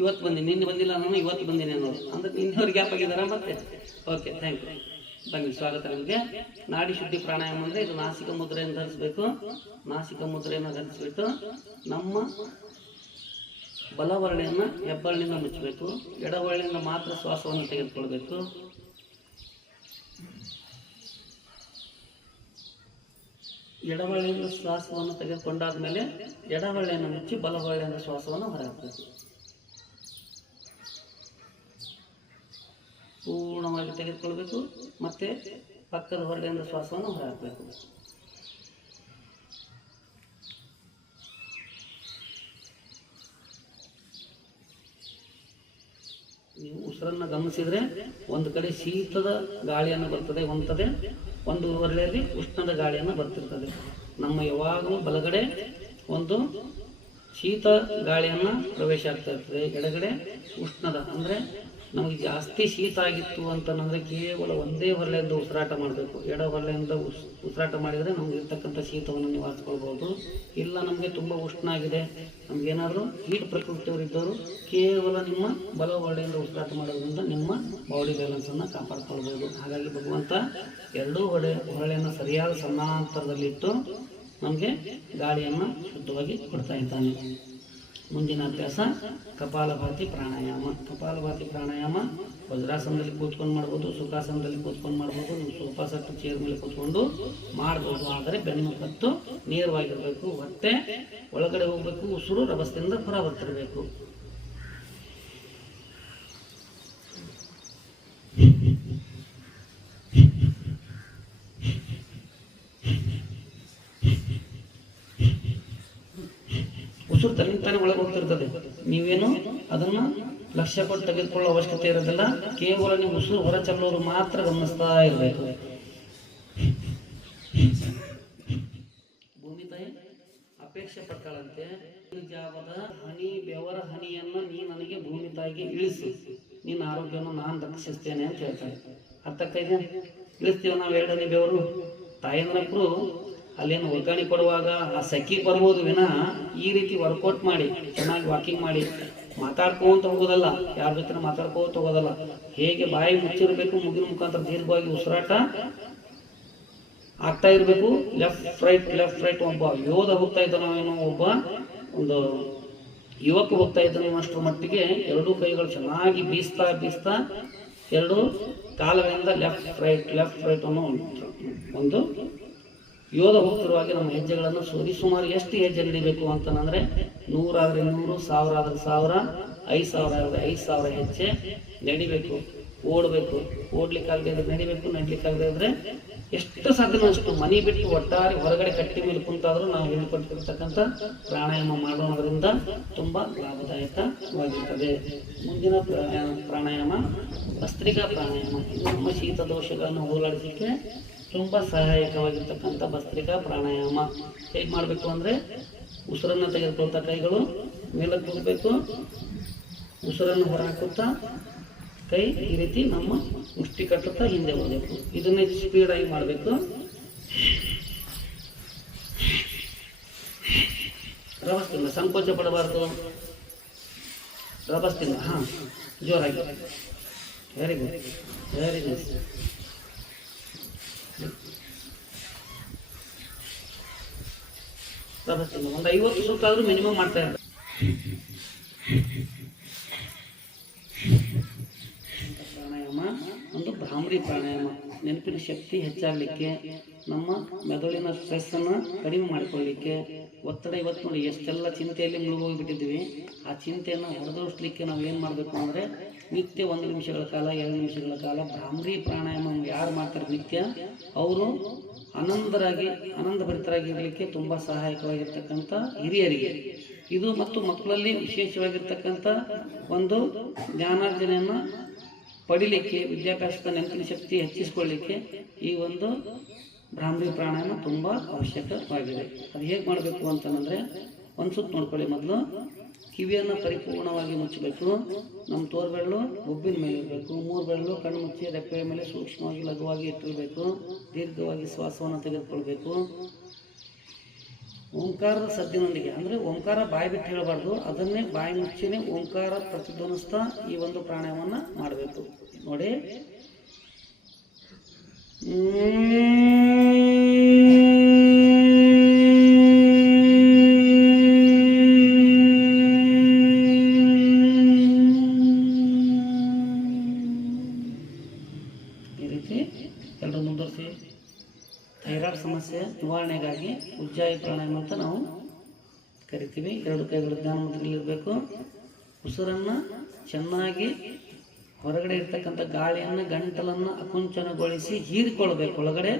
ಇವತ್ತು ಬಂದೀನಿ, ನಿನ್ನೆ ಬಂದಿಲ್ಲ, ನಾನು ಇವತ್ತು ಬಂದೀನಿ ಅನ್ನೋದು ಅಂದ್ರೆ ನಿನ್ನೆವ್ರು ಗ್ಯಾಪ್ ಆಗಿದ್ದಾರಾ ಮತ್ತೆ? Okay, thank you. ಬನ್ನಿ, ಸ್ವಾಗತ ನಿಮಗೆ. ನಾಡಿ ಶುದ್ಧಿ ಪ್ರಾಣಾಯಾಮ ಅಂದರೆ ಇದು ನಾಸಿಕ ಮುದ್ರೆಯನ್ನು ಧರಿಸಬೇಕು. ನಾಸಿಕ ಮುದ್ರೆಯನ್ನು ಧರಿಸ್ಬಿಟ್ಟು ನಮ್ಮ ಬಲವರ್ಣೆಯನ್ನು ಹೆಬ್ಬರಳಿಂದ ಮುಚ್ಚಬೇಕು. ಎಡವರ್ಣೆಯಿಂದ ಮಾತ್ರ ಶ್ವಾಸವನ್ನು ತೆಗೆದುಕೊಳ್ಬೇಕು. ಎಡವಳ್ಳಿಯಿಂದ ಶ್ವಾಸವನ್ನು ತೆಗೆದುಕೊಂಡಾದ ಮೇಲೆ ಎಡವಳ್ಳಿಯನ್ನು ಮುಚ್ಚಿ ಬಲವಳ್ಳಿಯಿಂದ ಶ್ವಾಸವನ್ನು ಹೊರಹಾಕಬೇಕು. ಪೂರ್ಣವಾಗಿ ತೆಗೆದುಕೊಳ್ಬೇಕು. ಮತ್ತೆ ಪಕ್ಕದ ಹೊರಳಿಂದ ಶ್ವಾಸವನ್ನು ಹೊರಹಾಕಬೇಕು. ನೀವು ಉಸಿರನ್ನು ಗಮನಿಸಿದ್ರೆ ಒಂದು ಕಡೆ ಶೀತದ ಗಾಳಿಯನ್ನು ಬರ್ತದೆ, ಒಂದು ಹೊರಳೆಯಲ್ಲಿ ಉಷ್ಣದ ಗಾಳಿಯನ್ನು ಬರ್ತಿರ್ತದೆ. ನಮ್ಮ ಯಾವಾಗಲೂ ಬಲಗಡೆ ಒಂದು ಶೀತ ಗಾಳಿಯನ್ನು ಪ್ರವೇಶ ಆಗ್ತಾ ಇರ್ತದೆ, ಎಡಗಡೆ ಉಷ್ಣದ. ಅಂದರೆ ನಮಗೆ ಜಾಸ್ತಿ ಶೀತ ಆಗಿತ್ತು ಅಂತಂದರೆ ಕೇವಲ ಒಂದೇ ಹೊರಳೆಯಿಂದ ಉಸಿರಾಟ ಮಾಡಬೇಕು. ಎಡ ಹೊರಳೆಯಿಂದ ಉಸಿರಾಟ ಮಾಡಿದರೆ ನಮ್ಗೆ ಇರ್ತಕ್ಕಂಥ ಶೀತವನ್ನು ನಿವಾರಿಸ್ಕೊಳ್ಬೋದು. ಇಲ್ಲ ನಮಗೆ ತುಂಬ ಉಷ್ಣ ಆಗಿದೆ, ನಮಗೇನಾದರೂ ಹೀಟ್ ಪ್ರಕೃತಿಯವರಿದ್ದವರು ಕೇವಲ ನಿಮ್ಮ ಬಲ ಹೊರಳೆಯಿಂದ ಉಸಿರಾಟ ಮಾಡೋದ್ರಿಂದ ನಿಮ್ಮ ಬಾಡಿ ಬ್ಯಾಲೆನ್ಸನ್ನು ಕಾಪಾಡ್ಕೊಳ್ಬೋದು. ಹಾಗಾಗಿ ಭಗವಂತ ಎರಡೂ ಹೊರಳೆಯನ್ನು ಸರಿಯಾದ ಸಮಾನಾಂತರದಲ್ಲಿಟ್ಟು ನಮಗೆ ಗಾಳಿಯನ್ನು ಶುದ್ಧವಾಗಿ ಕೊಡ್ತಾ ಇದ್ದಾನೆ. ಮುಂದಿನ ಅಭ್ಯಾಸ ಕಪಾಲಭಾತಿ ಪ್ರಾಣಾಯಾಮ. ಕಪಾಲಭಾತಿ ಪ್ರಾಣಾಯಾಮ ವಜ್ರಾಸನದಲ್ಲಿ ಕೂತ್ಕೊಂಡು ಮಾಡ್ಬೋದು, ಸುಖಾಸನದಲ್ಲಿ ಕೂತ್ಕೊಂಡು ಮಾಡ್ಬೋದು, ನೀವು ಸೋಫಾ ಸೆಟ್ ಚೇರ್ ಮೇಲೆ ಕೂತ್ಕೊಂಡು ಮಾಡ್ಬೋದು. ಆದರೆ ಬೆನ್ನು ಕತ್ತು ನೇರವಾಗಿರಬೇಕು, ಹೊಟ್ಟೆ ಒಳಗಡೆ ಹೋಗ್ಬೇಕು, ಉಸಿರು ರಭಸದಿಂದ ಹೊರ ಬರ್ತಿರಬೇಕು. ಉಸಿರು ತನ್ನಿಂತಾನೆ ಒಳಗೆ ಹೋಗ್ತಿರ್ತದೆ. ನೀವೇನು ಅದನ್ನು ಲಕ್ಷ್ಯ ಕೊಟ್ಟು ತೆಗೆದುಕೊಳ್ಳೋ ಅವಶ್ಯಕತೆ ಇರೋದಿಲ್ಲ. ಕೇವಲ ನೀವು ಉಸಿರು ಹೊರ ಚೆಲ್ಲೋರು ಮಾತ್ರ ಗಮನಿಸ್ತಾ ಇರಬೇಕು. ಭೂಮಿ ತಾಯಿ ಅಪೇಕ್ಷೆ ಪಟ್ಟಳಂತೆ, ಜಾವದ ಹನಿ ಬೆವರ ಹನಿಯನ್ನು ನೀ ನನಗೆ ಭೂಮಿ ತಾಯಿಗೆ ಇಳಿಸು, ನಿನ್ನ ಆರೋಗ್ಯವನ್ನು ನಾನು ರಕ್ಷಿಸ್ತೇನೆ ಅಂತ ಹೇಳ್ತಾರೆ. ಅರ್ಥಕ್ಕೈದೆ? ಇಳಿಸ್ತೀವಿ ನಾವು 2 ಹನಿ ಬೆವರು. ತಾಯಂದ್ರಪ್ಪರು ಅಲ್ಲೇನು ಒಗ್ಗರಣೆ ಕೊಡುವಾಗ ಆ ಸಖಿ ಬರ್ಬೋದು ವಿನಃ ಈ ರೀತಿ ವರ್ಕೌಟ್ ಮಾಡಿ ಚೆನ್ನಾಗಿ ವಾಕಿಂಗ್ ಮಾಡಿ ಮಾತಾಡ್ಕೊಂತ ಹೋಗೋದಲ್ಲ, ಯಾರ ಜೊತೆ ಮಾತಾಡ್ಕೋತ ಹೋಗೋದಲ್ಲ. ಹೇಗೆ ಬಾಯಿ ಮುಚ್ಚಿರಬೇಕು, ಮುಗಿನ ಮುಖಾಂತರ ದೀರ್ಘವಾಗಿ ಉಸಿರಾಟ ಆಗ್ತಾ ಇರಬೇಕು. ಲೆಫ್ಟ್ ರೈಟ್ ಒಬ್ಬ ಯೋಧ ಹೋಗ್ತಾ ಇದ್ದಾನೋ, ಒಂದು ಯುವಕ ಹೋಗ್ತಾ ಇದ್ದಾನೋ ಅಷ್ಟರ ಮಟ್ಟಿಗೆ 2 ಕೈಗಳು ಚೆನ್ನಾಗಿ ಬೀಸ್ತಾ 2 ಕಾಲುಗಳಿಂದ ಲೆಫ್ಟ್ ರೈಟ್ ಅನ್ನೋ ಒಂದು ಯೋಧ ಹೋಗ್ತಿರುವಾಗ ನಮ್ಮ ಹೆಜ್ಜೆಗಳನ್ನು ಸುಮಾರು ಎಷ್ಟು ಹೆಜ್ಜೆ ನಡಿಬೇಕು ಅಂತಂದರೆ 100 ಆದರೆ 100, 1000 ಆದರೆ 1000, 5000 ಆದರೆ 5000 ಹೆಜ್ಜೆ ನಡಿಬೇಕು. ಓಡಬೇಕು, ಓಡ್ಲಿಕ್ಕಾಗದೆ ಇದ್ರೆ ನಡಿಬೇಕು, ನಡ್ಲಿಕ್ಕಾಗದೆ ಇದ್ರೆ ಎಷ್ಟು ಸಾಧ್ಯನೋ ಅಷ್ಟು ಮನೆ ಬಿಟ್ಟು ಒಟ್ಟಾರೆ ಹೊರಗಡೆ ಕಟ್ಟಿ ಮೇಲೆ ಕುಂತಾದರೂ ನಾವು ಹೇಳಿಕೊಟ್ಟಿರ್ತಕ್ಕಂಥ ಪ್ರಾಣಾಯಾಮ ಮಾಡೋದ್ರಿಂದ ತುಂಬ ಲಾಭದಾಯಕವಾಗಿರ್ತದೆ. ಮುಂದಿನ ಪ್ರಾಣಾಯಾಮ ಭಸ್ತ್ರಿಕಾ ಪ್ರಾಣಾಯಾಮ. ಇದು ನಮ್ಮ ಶೀತ ದೋಷಗಳನ್ನು ಹೋರಾಡಿಸಲಿಕ್ಕೆ ತುಂಬ ಸಹಾಯಕವಾಗಿರ್ತಕ್ಕಂಥ ಭಸ್ತ್ರಿಕಾ ಪ್ರಾಣಾಯಾಮ. ಹೇಗೆ ಮಾಡಬೇಕು ಅಂದರೆ ಉಸಿರನ್ನು ತೆಗೆದುಕೊಳ್ತಾ ಕೈಗಳು ಮೇಲಕ್ಕೆ ಹೋಗಬೇಕು, ಉಸಿರನ್ನು ಹೊರಹಾಕುತ್ತಾ ಕೈ ಈ ರೀತಿ ನಮ್ಮ ಮುಷ್ಟಿ ಕಟ್ಟುತ್ತಾ ಹಿಂದೆ ಹೋಗಬೇಕು. ಇದನ್ನೇ ಸ್ಪೀಡಾಗಿ ಮಾಡಬೇಕು. ರಭಸದಿಂದ, ಸಂಕೋಚ ಪಡಬಾರ್ದು, ರಭಸದಿಂದ. ಜೋರಾಗಿ. Very good. ರಭಸದಿಂದ ಒಂದು 50 ಸುತ್ತಾದರೂ ಮಿನಿಮಮ್ ಮಾಡ್ತಾ ಇದ್ದಾರೆ. ಪ್ರಾಣಾಯಾಮ ಒಂದು ಭ್ರಾಮರಿ ಪ್ರಾಣಾಯಾಮ. ನೆನಪಿನ ಶಕ್ತಿ ಹೆಚ್ಚಾಗಲಿಕ್ಕೆ, ನಮ್ಮ ಮೆದುಳಿನ ಸ್ಟ್ರೆಸ್ಸನ್ನು ಕಡಿಮೆ ಮಾಡಿಕೊಳ್ಳಲಿಕ್ಕೆ, ಒತ್ತಡ ಇವತ್ತು ನೋಡಿ ಎಷ್ಟೆಲ್ಲ ಚಿಂತೆಯಲ್ಲಿ ಮುಳುಗೋಗಿಬಿಟ್ಟಿದ್ದೀವಿ. ಆ ಚಿಂತೆಯನ್ನು ಹೊರದೋಡಿಸ್ಲಿಕ್ಕೆ ನಾವು ಏನು ಮಾಡಬೇಕು ಅಂದರೆ ನಿತ್ಯ 1 ನಿಮಿಷಗಳ ಕಾಲ 2 ನಿಮಿಷಗಳ ಕಾಲ ಭ್ರಾಮರಿ ಪ್ರಾಣಾಯಾಮ ಯಾರು ಮಾಡ್ತಾರೆ ನಿತ್ಯ, ಅವರು ಆನಂದಭರಿತರಾಗಿ ಇರಲಿಕ್ಕೆ ತುಂಬ ಸಹಾಯಕವಾಗಿರ್ತಕ್ಕಂಥ ಹಿರಿಯರಿಗೆ ಇದು, ಮತ್ತು ಮಕ್ಕಳಲ್ಲಿ ವಿಶೇಷವಾಗಿರ್ತಕ್ಕಂಥ ಒಂದು ಜ್ಞಾನಾರ್ಜನೆಯನ್ನು ಪಡಿಲಿಕ್ಕೆ, ವಿದ್ಯಾಭ್ಯಾಸದ ನೆನಪಿನ ಶಕ್ತಿ ಹೆಚ್ಚಿಸ್ಕೊಳ್ಳಿಕ್ಕೆ ಈ ಒಂದು ಭ್ರಾಮರಿ ಪ್ರಾಣಾಯಾಮ ತುಂಬ ಅವಶ್ಯಕವಾಗಿದೆ. ಅದು ಹೇಗೆ ಮಾಡಬೇಕು ಅಂತಂದರೆ, ಒಂದು ಸುತ್ತು ನೋಡ್ಕೊಳ್ಳಿ. ಮೊದಲು ಕಿವಿಯನ್ನು ಪರಿಪೂರ್ಣವಾಗಿ ಮುಚ್ಚಬೇಕು. ನಮ್ಮ ತೋರ್ಬೆರಳು ಗುಬ್ಬಿನ ಮೇಲೆ ಇರಬೇಕು. 3 ಬೆರಳು ಕಣ್ಣು ಮುಚ್ಚಿ ರೆಪ್ಪೆಯ ಮೇಲೆ ಸೂಕ್ಷ್ಮವಾಗಿ ಲಘುವಾಗಿ ಇಟ್ಟಿರಬೇಕು. ದೀರ್ಘವಾಗಿ ಶ್ವಾಸವನ್ನು ತೆಗೆದುಕೊಳ್ಬೇಕು. ಓಂಕಾರದ ಸದ್ದಿನೊಂದಿಗೆ, ಅಂದರೆ ಓಂಕಾರ ಬಾಯಿ ಬಿಟ್ಟು ಹೇಳಬಾರ್ದು, ಅದನ್ನೇ ಬಾಯಿ ಮುಚ್ಚಿನೇ ಓಂಕಾರ ಪ್ರತಿಧ್ವನಿಸ್ತಾ ಈ ಒಂದು ಪ್ರಾಣಾಯಾಮವನ್ನು ಮಾಡಬೇಕು. ನೋಡಿ, ಈ ರೀತಿ ಎಲ್ಲರೂ ಮುಂದುವರಿಸಿ. ಥೈರಾಯ್ಡ್ ಸಮಸ್ಯೆ ನಿವಾರಣೆಗಾಗಿ ಉಜ್ಜಾಯಿ ಪ್ರಾಣಾಯಾಮ ಅಂತ ನಾವು ಕರಿತೀವಿ. 2 ಕೈಗಳು ಧ್ಯಾನ ಮುದ್ರೆಯಲ್ಲಿರಬೇಕು. ಉಸಿರನ್ನು ಚೆನ್ನಾಗಿ ಹೊರಗಡೆ ಇರ್ತಕ್ಕಂಥ ಗಾಳಿಯನ್ನು, ಗಂಟಲನ್ನು ಅಕುಂಚನಗೊಳಿಸಿ ಹೀರಿಕೊಳ್ಬೇಕು. ಒಳಗಡೆ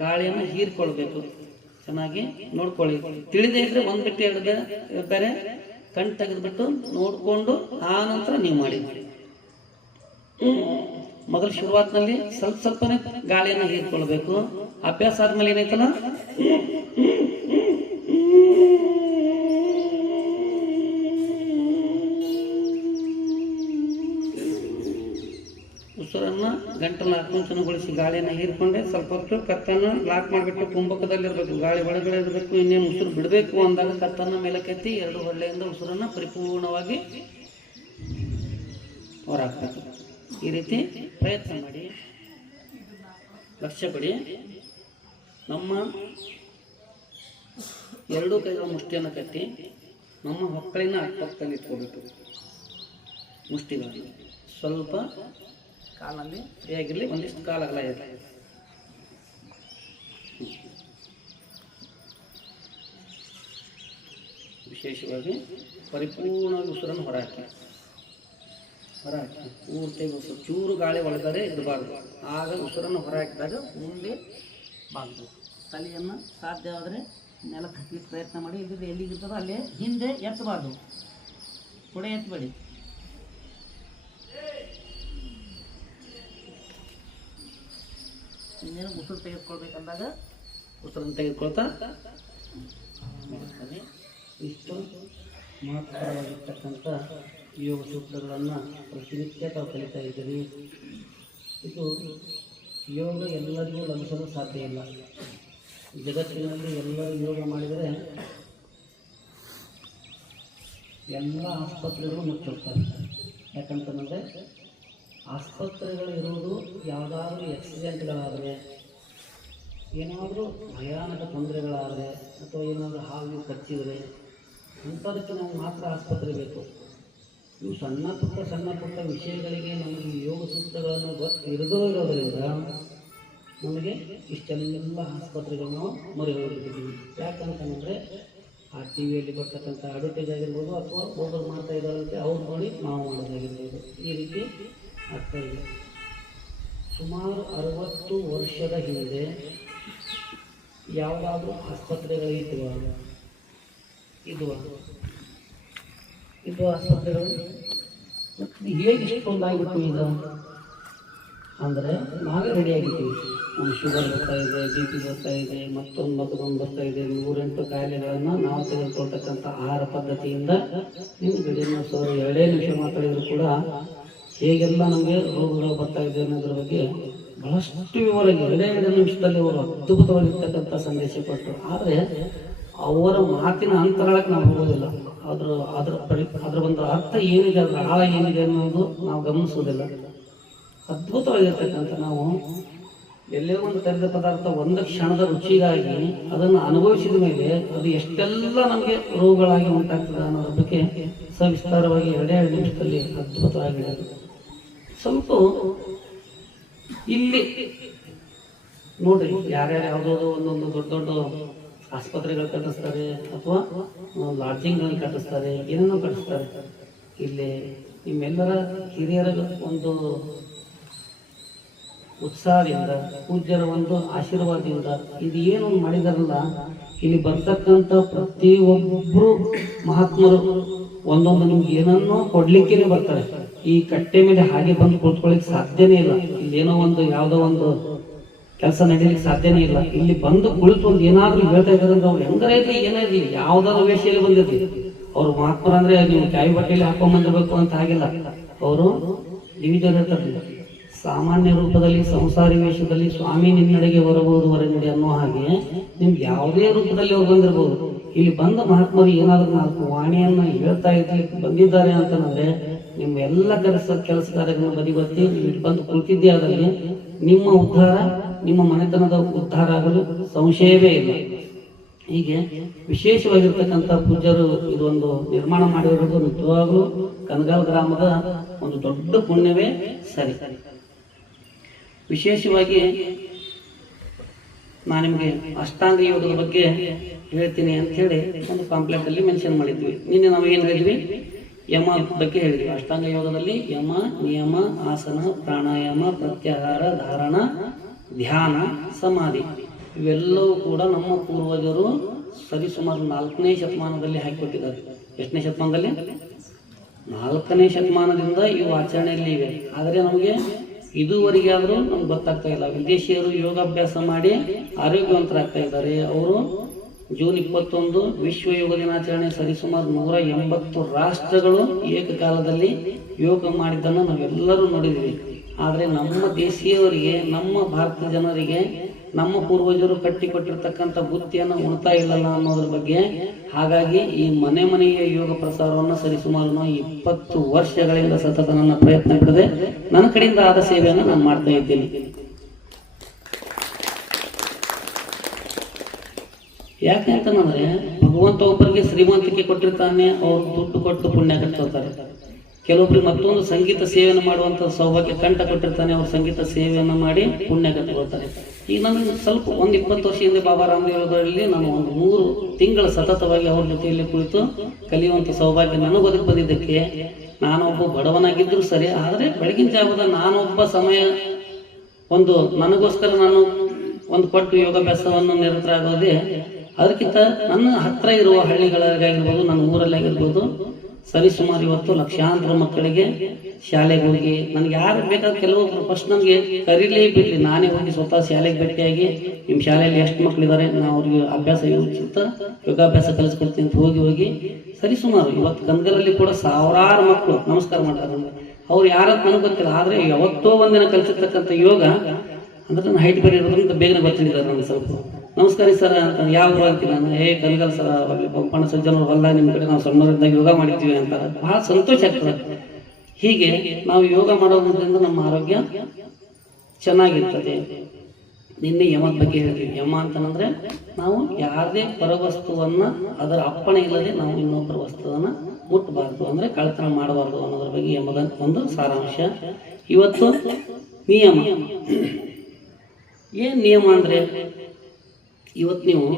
ಗಾಳಿಯನ್ನು ಹೀರಿಕೊಳ್ಬೇಕು. ಚೆನ್ನಾಗಿ ನೋಡ್ಕೊಳ್ಳಿ. ತಿಳಿದೇ ಇದ್ರೆ 1 ಬಿಟ್ಟು 2 ಬೇರೆ ಕಣ್ ತೆಗೆದುಬಿಟ್ಟು ನೋಡಿಕೊಂಡು ಆ ನಂತರ ನೀವು ಮಾಡಿ. ಮೊದಲು ಶುರುವಾತ್ನಲ್ಲಿ ಸ್ವಲ್ಪನೇ ಗಾಳಿಯನ್ನು ಹೀರಿಕೊಳ್ಬೇಕು. ಅಭ್ಯಾಸ ಆದ್ಮೇಲೆ ಏನೈತಲ್ಲ, ಉಸಿರನ್ನು ಗಂಟಲ ಆಕುಂಚನಗೊಳಿಸಿ ಗಾಳಿಯನ್ನು ಹೀರಿಕೊಂಡೆ ಸ್ವಲ್ಪ ಹೊತ್ತು ಕತ್ತನ್ನು ಲಾಕ್ ಮಾಡಿಬಿಟ್ಟು ಕುಂಭಕದಲ್ಲಿರಬೇಕು. ಗಾಳಿ ಒಳಗಡೆ ಇರಬೇಕು. ಇನ್ನೇನು ಉಸಿರು ಬಿಡಬೇಕು ಅಂದಾಗ ಕತ್ತನ್ನು ಮೇಲಕ್ಕೆತ್ತಿ 2 ಹೊಳ್ಳೆಯಿಂದ ಉಸಿರನ್ನು ಪರಿಪೂರ್ಣವಾಗಿ ಹೊರಹಾಕಬೇಕು. ಈ ರೀತಿ ಪ್ರಯತ್ನ ಮಾಡಿ. ಲಕ್ಷ್ಯ ಕೊಡಿ. ನಮ್ಮ 2 ಕೈಗಳ ಮುಷ್ಟಿಯನ್ನು ಕಟ್ಟಿ ನಮ್ಮ ಹೊಕ್ಕಳಿನ ಅಕ್ಕಪಕ್ಕದಲ್ಲಿ ಇಟ್ಕೋಬೇಕು. ಮುಷ್ಟಿಗಳನ್ನು ಸ್ವಲ್ಪ ಕಾಲಲ್ಲಿ ಹೇಗಿರಲಿ, ಒಂದಿಷ್ಟು ಕಾಲಗಲ ಇದೆ. ವಿಶೇಷವಾಗಿ ಪರಿಪೂರ್ಣವಾಗಿ ಉಸಿರನ್ನು ಹೊರಹಾಕಿ ಪೂರ್ತಿಯಾಗಿ ಉಸಿರು, ಚೂರು ಗಾಳಿ ಒಳಗಡೆ ಇರಬಾರ್ದು. ಆಗ ಉಸಿರನ್ನು ಹೊರಹಾಕಿದಾಗ ಮುಂದೆ ಬಾಗಬೇಕು. ತಲೆಯನ್ನು ಸಾಧ್ಯವಾದರೆ ನೆಲಕ್ಕೆ ಹತ್ತಲಿಕ್ಕೆ ಪ್ರಯತ್ನ ಮಾಡಿ. ಇದ್ರೆ ಎಲ್ಲಿಗಿರ್ತದೋ ಅಲ್ಲೇ ಹಿಂದೆ ಎತ್ತಬಾರ್ದು, ಕೂಡ ಎತ್ತಬೇಡಿ. ಇನ್ನೇನು ಉಸಿರು ತೆಗೆದುಕೊಳ್ಬೇಕಂದಾಗ ಉಸಿರನ್ನು ತೆಗೆದುಕೊಳ್ತಾ ಮಾಡ್ತಾನೆ. ಇಷ್ಟು ಮಹತ್ವವಾಗಿರ್ತಕ್ಕಂಥ ಯೋಗ ಸೂತ್ರಗಳನ್ನು ಪ್ರತಿನಿತ್ಯ ತಾವು ಕಲಿತಾ ಇದ್ದೀರಿ. ಇದು ಯೋಗ ಎಲ್ಲರಿಗೂ ಲಭಿಸಲು ಸಾಧ್ಯ ಇಲ್ಲ. ಜಗತ್ತಿನಲ್ಲಿ ಎಲ್ಲರೂ ಯೋಗ ಮಾಡಿದರೆ ಎಲ್ಲ ಆಸ್ಪತ್ರೆಗಳು ಮುಚ್ಚೋಗ್ತಾರೆ. ಯಾಕಂತಂದರೆ ಆಸ್ಪತ್ರೆಗಳು ಇರುವುದು ಯಾವುದಾದ್ರೂ ಆಕ್ಸಿಡೆಂಟ್ಗಳಾದರೆ, ಏನಾದರೂ ಭಯಾನಕ ತೊಂದರೆಗಳಾದರೆ, ಅಥವಾ ಏನಾದರೂ ಹಾವು ಕಚ್ಚಿದರೆ ಅಂಥದಕ್ಕೆ ನಾವು ಮಾತ್ರ ಆಸ್ಪತ್ರೆ ಬೇಕು. ಇವು ಸಣ್ಣ ಪುಟ್ಟ ವಿಷಯಗಳಿಗೆ ನಮಗೆ ಯೋಗ ಸೂತ್ರಗಳನ್ನು ಇರೋದರಿಂದ ನಮಗೆ ಇಷ್ಟೆಲ್ಲ ಆಸ್ಪತ್ರೆಗಳು ನಾವು ಮೊರೆ ಹೋಗಿಬಿಟ್ಟಿದ್ದೀವಿ. ಯಾಕಂತಂದರೆ ಆ ಟಿ ವಿಯಲ್ಲಿ ಬರ್ತಕ್ಕಂಥ ಅಡ್ವರ್ಟೈಸ್ ಆಗಿರ್ಬೋದು, ಅಥವಾ ಒಬ್ಬರು ಮಾಡ್ತಾ ಇದ್ದಾರಂತೆ ಅವ್ರು ನೋಡಿ ನಾವು ಮಾಡೋದಾಗಿರ್ಬೋದು. ಈ ರೀತಿ ಆಗ್ತಾಯಿದೆ. ಸುಮಾರು 60 ವರ್ಷದ ಹಿಂದೆ ಯಾವುದಾದ್ರೂ ಆಸ್ಪತ್ರೆಗಳಿದ್ವು ಆಸ್ಪತ್ರೆಗಳು ಹೇಗೆ ಇಷ್ಟೊಂದಾಗಿಬಿಟ್ಟು ಈಗ ಅಂದರೆ ನಾವೇ ರೆಡಿಯಾಗಿದ್ದೀವಿ. ನಮ್ಮ ಶುಗರ್ ಬರ್ತಾ ಇದೆ, BP ಬರ್ತಾ ಇದೆ, ಮತ್ತೊಂದು ಬರ್ತಾ ಇದೆ. 108 ಕಾಯಿಲೆಗಳನ್ನು ನಾವು ತೆಗೆದುಕೊಳ್ತಕ್ಕಂಥ ಆಹಾರ ಪದ್ಧತಿಯಿಂದ ನೀವು ಗಡಿಯನ್ನು ಸರ್ 2 ನಿಮಿಷ ಮಾತಾಡಿದ್ರು ಕೂಡ ಹೇಗೆಲ್ಲ ನಮಗೆ ರೋಗಗಳು ಬರ್ತಾ ಇದೆ ಅನ್ನೋದ್ರ ಬಗ್ಗೆ ಬಹಳಷ್ಟು ವಿವರವಾಗಿ 2 ನಿಮಿಷದಲ್ಲಿ ಅವರು ಅದ್ಭುತವಾಗಿರ್ತಕ್ಕಂಥ ಸಂದೇಶ ಕೊಟ್ಟರು. ಆದರೆ ಅವರ ಮಾತಿನ ಅಂತರಾಳಕ್ಕೆ ನಾವು ಹೋಗೋದಿಲ್ಲ. ಅದರ ಒಂದು ಅರ್ಥ ಏನಿದೆ, ಅದರ ಆಳ ಏನಿದೆ ಅನ್ನೋದು ನಾವು ಗಮನಿಸೋದಿಲ್ಲ. ಅದ್ಭುತವಾಗಿರ್ತಕ್ಕಂಥ ನಾವು ಎಲ್ಲೇ ಒಂದು ತೆರೆದ ಪದಾರ್ಥ ಒಂದು ಕ್ಷಣದ ರುಚಿಗಾಗಿ ಅದನ್ನು ಅನುಭವಿಸಿದ ಮೇಲೆ ಅದು ಎಷ್ಟೆಲ್ಲ ನಮಗೆ ರೋಗಗಳಾಗಿ ಉಂಟಾಗ್ತದೆ ಅನ್ನೋದ್ರ ಬಗ್ಗೆ ಸವಿಸ್ತಾರವಾಗಿ 2 ನಿಮಿಷದಲ್ಲಿ ಅದ್ಭುತವಾಗಿದೆ. ಸ್ವಲ್ಪ ಇಲ್ಲಿ ನೋಡ್ರಿ, ಯಾರ್ಯಾರು ಯಾವುದೋ ಒಂದೊಂದು ದೊಡ್ಡ ಆಸ್ಪತ್ರೆಗಳು ಕಟ್ಟಿಸ್ತಾರೆ ಅಥವಾ ಲಾಡ್ಜಿಂಗ್ಗಳನ್ನು ಕಟ್ಟಿಸ್ತಾರೆ, ಏನೇನೋ ಕಟ್ಟಿಸ್ತಾರೆ. ಇಲ್ಲಿ ನಿಮ್ಮೆಲ್ಲರ ಹಿರಿಯರ ಒಂದು ಉತ್ಸಾಹದಿಂದ, ಪೂಜ್ಯರ ಒಂದು ಆಶೀರ್ವಾದದಿಂದ ಇದು ಏನು ಮಾಡಿದಾರಲ್ಲ, ಇಲ್ಲಿ ಬರ್ತಕ್ಕಂಥ ಪ್ರತಿಯೊಬ್ಬರು ಮಹಾತ್ಮರು ಒಂದೊಂದು ನಿಮ್ಗೆ ಏನನ್ನೋ ಕೊಡ್ಲಿಕ್ಕೇನೆ ಬರ್ತಾರೆ. ಈ ಕಟ್ಟೆ ಮೇಲೆ ಹಾಗೆ ಬಂದು ಕೂತ್ಕೊಳ್ಳಿಕ್ಕೆ ಸಾಧ್ಯನೇ ಇಲ್ಲ. ಇಲ್ಲಿ ಏನೋ ಒಂದು ಯಾವುದೋ ಒಂದು ಕೆಲಸ ನಡೀಲಿಕ್ಕೆ ಸಾಧ್ಯನೇ ಇಲ್ಲ. ಇಲ್ಲಿ ಬಂದು ಕುಳಿತು ಒಂದು ಏನಾದ್ರೂ ಹೇಳ್ತಾ ಇದ್ದಾರೆ ಅಂದ್ರೆ ಅವ್ರು ಹೆಂಗಾರ ಇರಲಿ, ಏನೇ ಇರಲಿ, ಯಾವ್ದಾದ್ರು ವೇಷದಲ್ಲಿ ಬಂದಿರ್ಲಿ, ಅವ್ರು ಮಹಾತ್ಮರಂದ್ರೆ ನೀವು ಕಾಯಿ ಬಟ್ಟೆಯಲ್ಲಿ ಹಾಕೊಂಡ್ ಬಂದಿರ್ಬೇಕು ಅಂತ ಆಗಿಲ್ಲ. ಅವರು ಡಿವಿಜನ್ ಹೇಳ್ತಾರೆ, ಸಾಮಾನ್ಯ ರೂಪದಲ್ಲಿ ಸಂಸಾರಿ ವೇಷದಲ್ಲಿ ಸ್ವಾಮಿ ನಿನ್ನಡೆಗೆ ಬರಬಹುದು ಹೊರಗಡೆ ಅನ್ನೋ ಹಾಗೆ ನಿಮ್ಗೆ ಯಾವುದೇ ರೂಪದಲ್ಲಿ ಅವ್ರು ಬಂದಿರಬಹುದು. ಇಲ್ಲಿ ಬಂದ ಮಹಾತ್ಮರು ಏನಾದ್ರೂ 4 ವಾಣಿಯನ್ನ ಹೇಳ್ತಾ ಇರ್ಲಿಕ್ಕೆ ಬಂದಿದ್ದಾರೆ ಅಂತಂದ್ರೆ ನಿಮ್ಮ ಎಲ್ಲ ಕೆಲಸ ಕಾರ್ಯಗಳನ್ನು ಬದಿಗೊತ್ತಿ ಇಲ್ಲಿ ಬಂದು ಕುಳಿತಿದ್ದೇ ಆದಲ್ಲಿ ನಿಮ್ಮ ಉದ್ಧಾರ, ನಿಮ್ಮ ಮನೆತನದ ಉದ್ಧಾರ ಆಗಲು ಸಂಶಯವೇ ಇಲ್ಲ. ಹೀಗೆ ವಿಶೇಷವಾಗಿರ್ತಕ್ಕಂಥ ಪೂಜ್ಯರು ಇದೊಂದು ನಿರ್ಮಾಣ ಮಾಡಿರೋದು ನಿಜವಾಗ್ಲೂ ಕನಗಾಲ್ ಗ್ರಾಮದ ಒಂದು ದೊಡ್ಡ ಪುಣ್ಯವೇ ಸರಿ. ವಿಶೇಷವಾಗಿ ನಾನು ನಿಮಗೆ ಅಷ್ಟಾಂಗ ಯೋಗದ ಬಗ್ಗೆ ಹೇಳ್ತೀನಿ ಅಂತ ಹೇಳಿ ಒಂದು ಪಾಂಪ್ಲೆಟ್ ಅಲ್ಲಿ ಮೆನ್ಷನ್ ಮಾಡಿದ್ವಿ. ನಿನ್ನೆ ನಾವು ಏನು ಹೇಳಿದ್ವಿ, ಯಮ ಬಗ್ಗೆ ಹೇಳಿದ್ವಿ. ಅಷ್ಟಾಂಗ ಯೋಗದಲ್ಲಿ ಯಮ, ನಿಯಮ, ಆಸನ, ಪ್ರಾಣಾಯಾಮ, ಪ್ರತ್ಯಾಹಾರ, ಧಾರಣ, ಧ್ಯಾನ, ಸಮಾಧಿ ಇವೆಲ್ಲವೂ ಕೂಡ ನಮ್ಮ ಪೂರ್ವಜರು ಸರಿಸುಮಾರು 4ನೇ ಶತಮಾನದಲ್ಲಿ ಹಾಕಿಕೊಟ್ಟಿದ್ದಾರೆ. ಎಷ್ಟನೇ ಶತಮಾನದಲ್ಲಿ? 4ನೇ ಶತಮಾನದಿಂದ ಇವು ಆಚರಣೆಯಲ್ಲಿ ಇವೆ. ಆದರೆ ನಮಗೆ ಇದುವರೆಗೆ ಆದರೂ ನಮ್ಗೆ ಗೊತ್ತಾಗ್ತಾ ಇಲ್ಲ. ವಿದೇಶಿಯರು ಯೋಗಾಭ್ಯಾಸ ಮಾಡಿ ಆರೋಗ್ಯವಂತರಾಗ್ತಾ ಇದ್ದಾರೆ. ಅವರು ಜೂನ್ 21 ವಿಶ್ವ ಯೋಗ ದಿನಾಚರಣೆ ಸರಿಸುಮಾರು 180 ರಾಷ್ಟ್ರಗಳು ಏಕಕಾಲದಲ್ಲಿ ಯೋಗ ಮಾಡಿದ್ದನ್ನು ನಾವೆಲ್ಲರೂ ನೋಡಿದ್ದೀವಿ. ಆದರೆ ನಮ್ಮ ದೇಶೀಯವರಿಗೆ, ನಮ್ಮ ಭಾರತದ ಜನರಿಗೆ ನಮ್ಮ ಪೂರ್ವಜರು ಕಟ್ಟಿಕೊಟ್ಟಿರ್ತಕ್ಕಂಥ ಬುತ್ತಿಯನ್ನು ಉಣ್ತಾ ಇಲ್ಲಲ್ಲ ಅನ್ನೋದ್ರ ಬಗ್ಗೆ. ಹಾಗಾಗಿ ಈ ಮನೆಯ ಯೋಗ ಪ್ರಸಾರವನ್ನು ಸರಿಸುಮಾರು 20 ವರ್ಷಗಳಿಂದ ಸತತ ನನ್ನ ಪ್ರಯತ್ನ ಬಿಡದೆ ನನ್ನ ಕಡೆಯಿಂದ ಆದ ಸೇವೆಯನ್ನು ನಾನು ಮಾಡ್ತಾ ಇದ್ದೀನಿ. ಯಾಕೆ ಅಂತಂದ್ರೆ ಭಗವಂತ ಒಬ್ಬರಿಗೆ ಶ್ರೀಮಂತಿಕೆ ಕೊಟ್ಟಿರ್ತಾನೆ, ಅವ್ರು ದುಡ್ಡು ಕೊಟ್ಟು ಪುಣ್ಯ ಕಟ್ಕೋತಾರೆ. ಕೆಲವೊಬ್ಬರಿಗೆ ಮತ್ತೊಂದು ಸಂಗೀತ ಸೇವೆಯನ್ನು ಮಾಡುವಂತ ಸೌಭಾಗ್ಯ ಕಂಠ ಕೊಟ್ಟಿರ್ತಾನೆ, ಅವ್ರು ಸಂಗೀತ ಸೇವೆಯನ್ನು ಮಾಡಿ ಪುಣ್ಯ ಕಟ್ಕೊಳ್ತಾರೆ. ಈಗ ನನಗೆ ಸ್ವಲ್ಪ 20 ವರ್ಷ ಹಿಂದೆ ಬಾಬಾ ರಾಮದೇವರಲ್ಲಿ ನಾನು ಒಂದು 3 ತಿಂಗಳ ಸತತವಾಗಿ ಅವ್ರ ಜೊತೆಯಲ್ಲಿ ಕುಳಿತು ಕಲಿಯುವಂತ ಸೌಭಾಗ್ಯ ನನಗೆ ಒದಗಿ ಬಂದಿದ್ದಕ್ಕೆ ನಾನೊಬ್ಬ ಬಡವನಾಗಿದ್ರು ಸರಿ, ಆದರೆ ಬೆಳಗಿನ ಜಾವದ ನಾನೊಬ್ಬ ಸಮಯ ಒಂದು ನನಗೋಸ್ಕರ ನಾನು ಒಂದು ಕೊಟ್ಟು ಯೋಗಾಭ್ಯಾಸವನ್ನು ನಿರತರಾಗೋದೇ. ಅದಕ್ಕಿಂತ ನನ್ನ ಹತ್ರ ಇರುವ ಹಳ್ಳಿಗಳಾಗಿರ್ಬೋದು, ನನ್ನ ಊರಲ್ಲಿ ಆಗಿರ್ಬೋದು, ಸರಿಸುಮಾರು ಇವತ್ತು ಲಕ್ಷಾಂತರ ಮಕ್ಕಳಿಗೆ ಶಾಲೆಗೆ ಹೋಗಿ, ನನಗೆ ಯಾರು ಬೇಕಾದ ಕೆಲವೊಬ್ರು ಫಸ್ಟ್ ನನಗೆ ಕರೀಲೇ ಬಿಡ್ಲಿ, ನಾನೇ ಹೋಗಿ ಸ್ವತಃ ಶಾಲೆಗೆ ಭೇಟಿಯಾಗಿ ನಿಮ್ಮ ಶಾಲೆಯಲ್ಲಿ ಎಷ್ಟು ಮಕ್ಕಳಿದ್ದಾರೆ, ನಾವು ಅವ್ರಿಗೆ ಅಭ್ಯಾಸ ಉಚಿತ ಯೋಗಾಭ್ಯಾಸ ಕಲಿಸ್ಕೊಡ್ತೀನಿ ಅಂತ ಹೋಗಿ ಸರಿಸುಮಾರು ಇವತ್ತು ಗಂಗರಲ್ಲಿ ಕೂಡ ಸಾವಿರಾರು ಮಕ್ಕಳು ನಮಸ್ಕಾರ ಮಾಡ್ತಾರೆ. ಅವ್ರು ಯಾರಂತ ನನಗೆ ಗೊತ್ತಿಲ್ಲ, ಆದರೆ ಯಾವತ್ತೋ ಒಂದಿನ ಕಲಿಸಿರ್ತಕ್ಕಂಥ ಯೋಗ ಅಂದ್ರೆ ನನ್ನ ಹೈಟ್ ಬೇರೆ ಇರೋದ್ರಿಂದ ಬೇಗನೆ ಗೊತ್ತಿದ್ದಾರೆ. ನನಗೆ ಸ್ವಲ್ಪ ನಮಸ್ಕಾರ ಸರ್ ಅಂತ, ಯಾವ ಅಂತೀನಿ ನಾನು, ಕಲ್ಗಲ್ ಸರ್ ಪಂಪಣ್ಣ ಸಜ್ಜನವ್ರು ಹೊಲ ನಿಮ್ಮ ಕಡೆ ನಾವು ಸಣ್ಣವರಿದ್ದಾಗ ಯೋಗ ಮಾಡಿರ್ತೀವಿ ಅಂತಾರೆ. ಬಹಳ ಸಂತೋಷ ಆಗ್ತದೆ. ಹೀಗೆ ನಾವು ಯೋಗ ಮಾಡೋದ್ರಿಂದ ನಮ್ಮ ಆರೋಗ್ಯ ಚೆನ್ನಾಗಿರ್ತದೆ. ನಿನ್ನೆ ಯಮದ ಬಗ್ಗೆ ಹೇಳ್ತೀವಿ. ಯಮ ಅಂತಂದ್ರೆ ನಾವು ಯಾರದೇ ಪರವಸ್ತುವನ್ನ ಅದರ ಅಪ್ಪಣೆ ಇಲ್ಲದೆ ನಾವು ಇನ್ನೊಬ್ಬರ ವಸ್ತುವನ್ನ ಮುಟ್ಟಬಾರ್ದು, ಅಂದ್ರೆ ಕಳ್ಳತನ ಮಾಡಬಾರ್ದು ಅನ್ನೋದ್ರ ಬಗ್ಗೆ ಯಮದ ಒಂದು ಸಾರಾಂಶ. ಇವತ್ತು ನಿಯಮ ಏನ್ ನಿಯಮ ಅಂದ್ರೆ, ಇವತ್ತು ನೀವು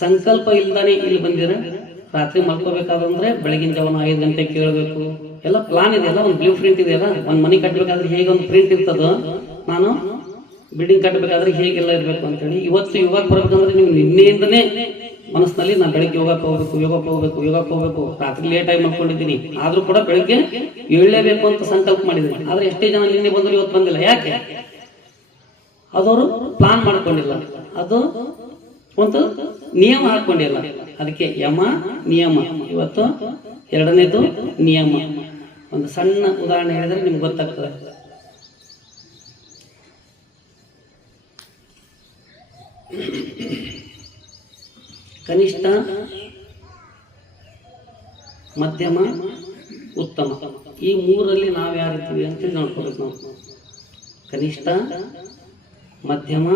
ಸಂಕಲ್ಪ ಇಲ್ದಾನೆ ಇಲ್ಲಿ ಬಂದಿರ, ರಾತ್ರಿ ಮಲ್ಕೋಬೇಕಾದ್ರೆ ಬೆಳಗಿನ ಜಾವನ 5 ಗಂಟೆಗೆ ಕೇಳಬೇಕು, ಎಲ್ಲ ಪ್ಲಾನ್ ಇದೆಯಲ್ಲ, ಒಂದು ಬ್ಲೂ ಪ್ರಿಂಟ್ ಇದೆಯಲ್ಲ. ಒಂದು ಮನೆ ಕಟ್ಟಬೇಕಾದ್ರೆ ಹೇಗೆ ಒಂದು ಪ್ರಿಂಟ್ ಇರ್ತದೋ, ನಾನು ಬಿಲ್ಡಿಂಗ್ ಕಟ್ಟಬೇಕಾದ್ರೆ ಹೇಗೆಲ್ಲ ಇರಬೇಕು ಅಂತೇಳಿ ಇವತ್ತು ಯೋಗಕ್ಕೆ ಬರ್ಬೇಕಂದ್ರೆ ನೀವು ನಿನ್ನೆಯಿಂದನೇ ಮನಸ್ಸಿನಲ್ಲಿ ನಾನು ಬೆಳಗ್ಗೆ ಯೋಗಕ್ಕೆ ಹೋಗ್ಬೇಕು, ರಾತ್ರಿ ಲೇಟ್ ಆಗಿ ಮಲ್ಕೊಂಡಿದ್ದೀನಿ, ಆದ್ರೂ ಕೂಡ ಬೆಳಗ್ಗೆ ಏಳಲೇಬೇಕು ಅಂತ ಸಂಕಲ್ಪ ಮಾಡಿದ್ದೀನಿ. ಆದ್ರೆ ಎಷ್ಟೇ ಜನ ನಿನ್ನೆ ಬಂದ್ರು ಇವತ್ತು ಬಂದಿಲ್ಲ. ಯಾಕೆ? ಅದವರು ಪ್ಲಾನ್ ಮಾಡ್ಕೊಂಡಿಲ್ಲ, ಅದು ಒಂದು ನಿಯಮ ಹಾಕೊಂಡಿಲ್ಲ. ಅದಕ್ಕೆ ಯಮ ನಿಯಮ. ಇವತ್ತು 2ನೇದು ನಿಯಮ. ಒಂದು ಸಣ್ಣ ಉದಾಹರಣೆ ಹೇಳಿದ್ರೆ ನಿಮ್ಗೆ ಗೊತ್ತಾಗ್ತದೆ. ಕನಿಷ್ಠ, ಮಧ್ಯಮ, ಉತ್ತಮ, ಈ 3ರಲ್ಲಿ ನಾವು ಯಾರಿರ್ತೀವಿ ಅಂತೇಳಿ ನೋಡ್ಕೋಬೇಕು. ನಾವು ಕನಿಷ್ಠ, ಮಧ್ಯಮ,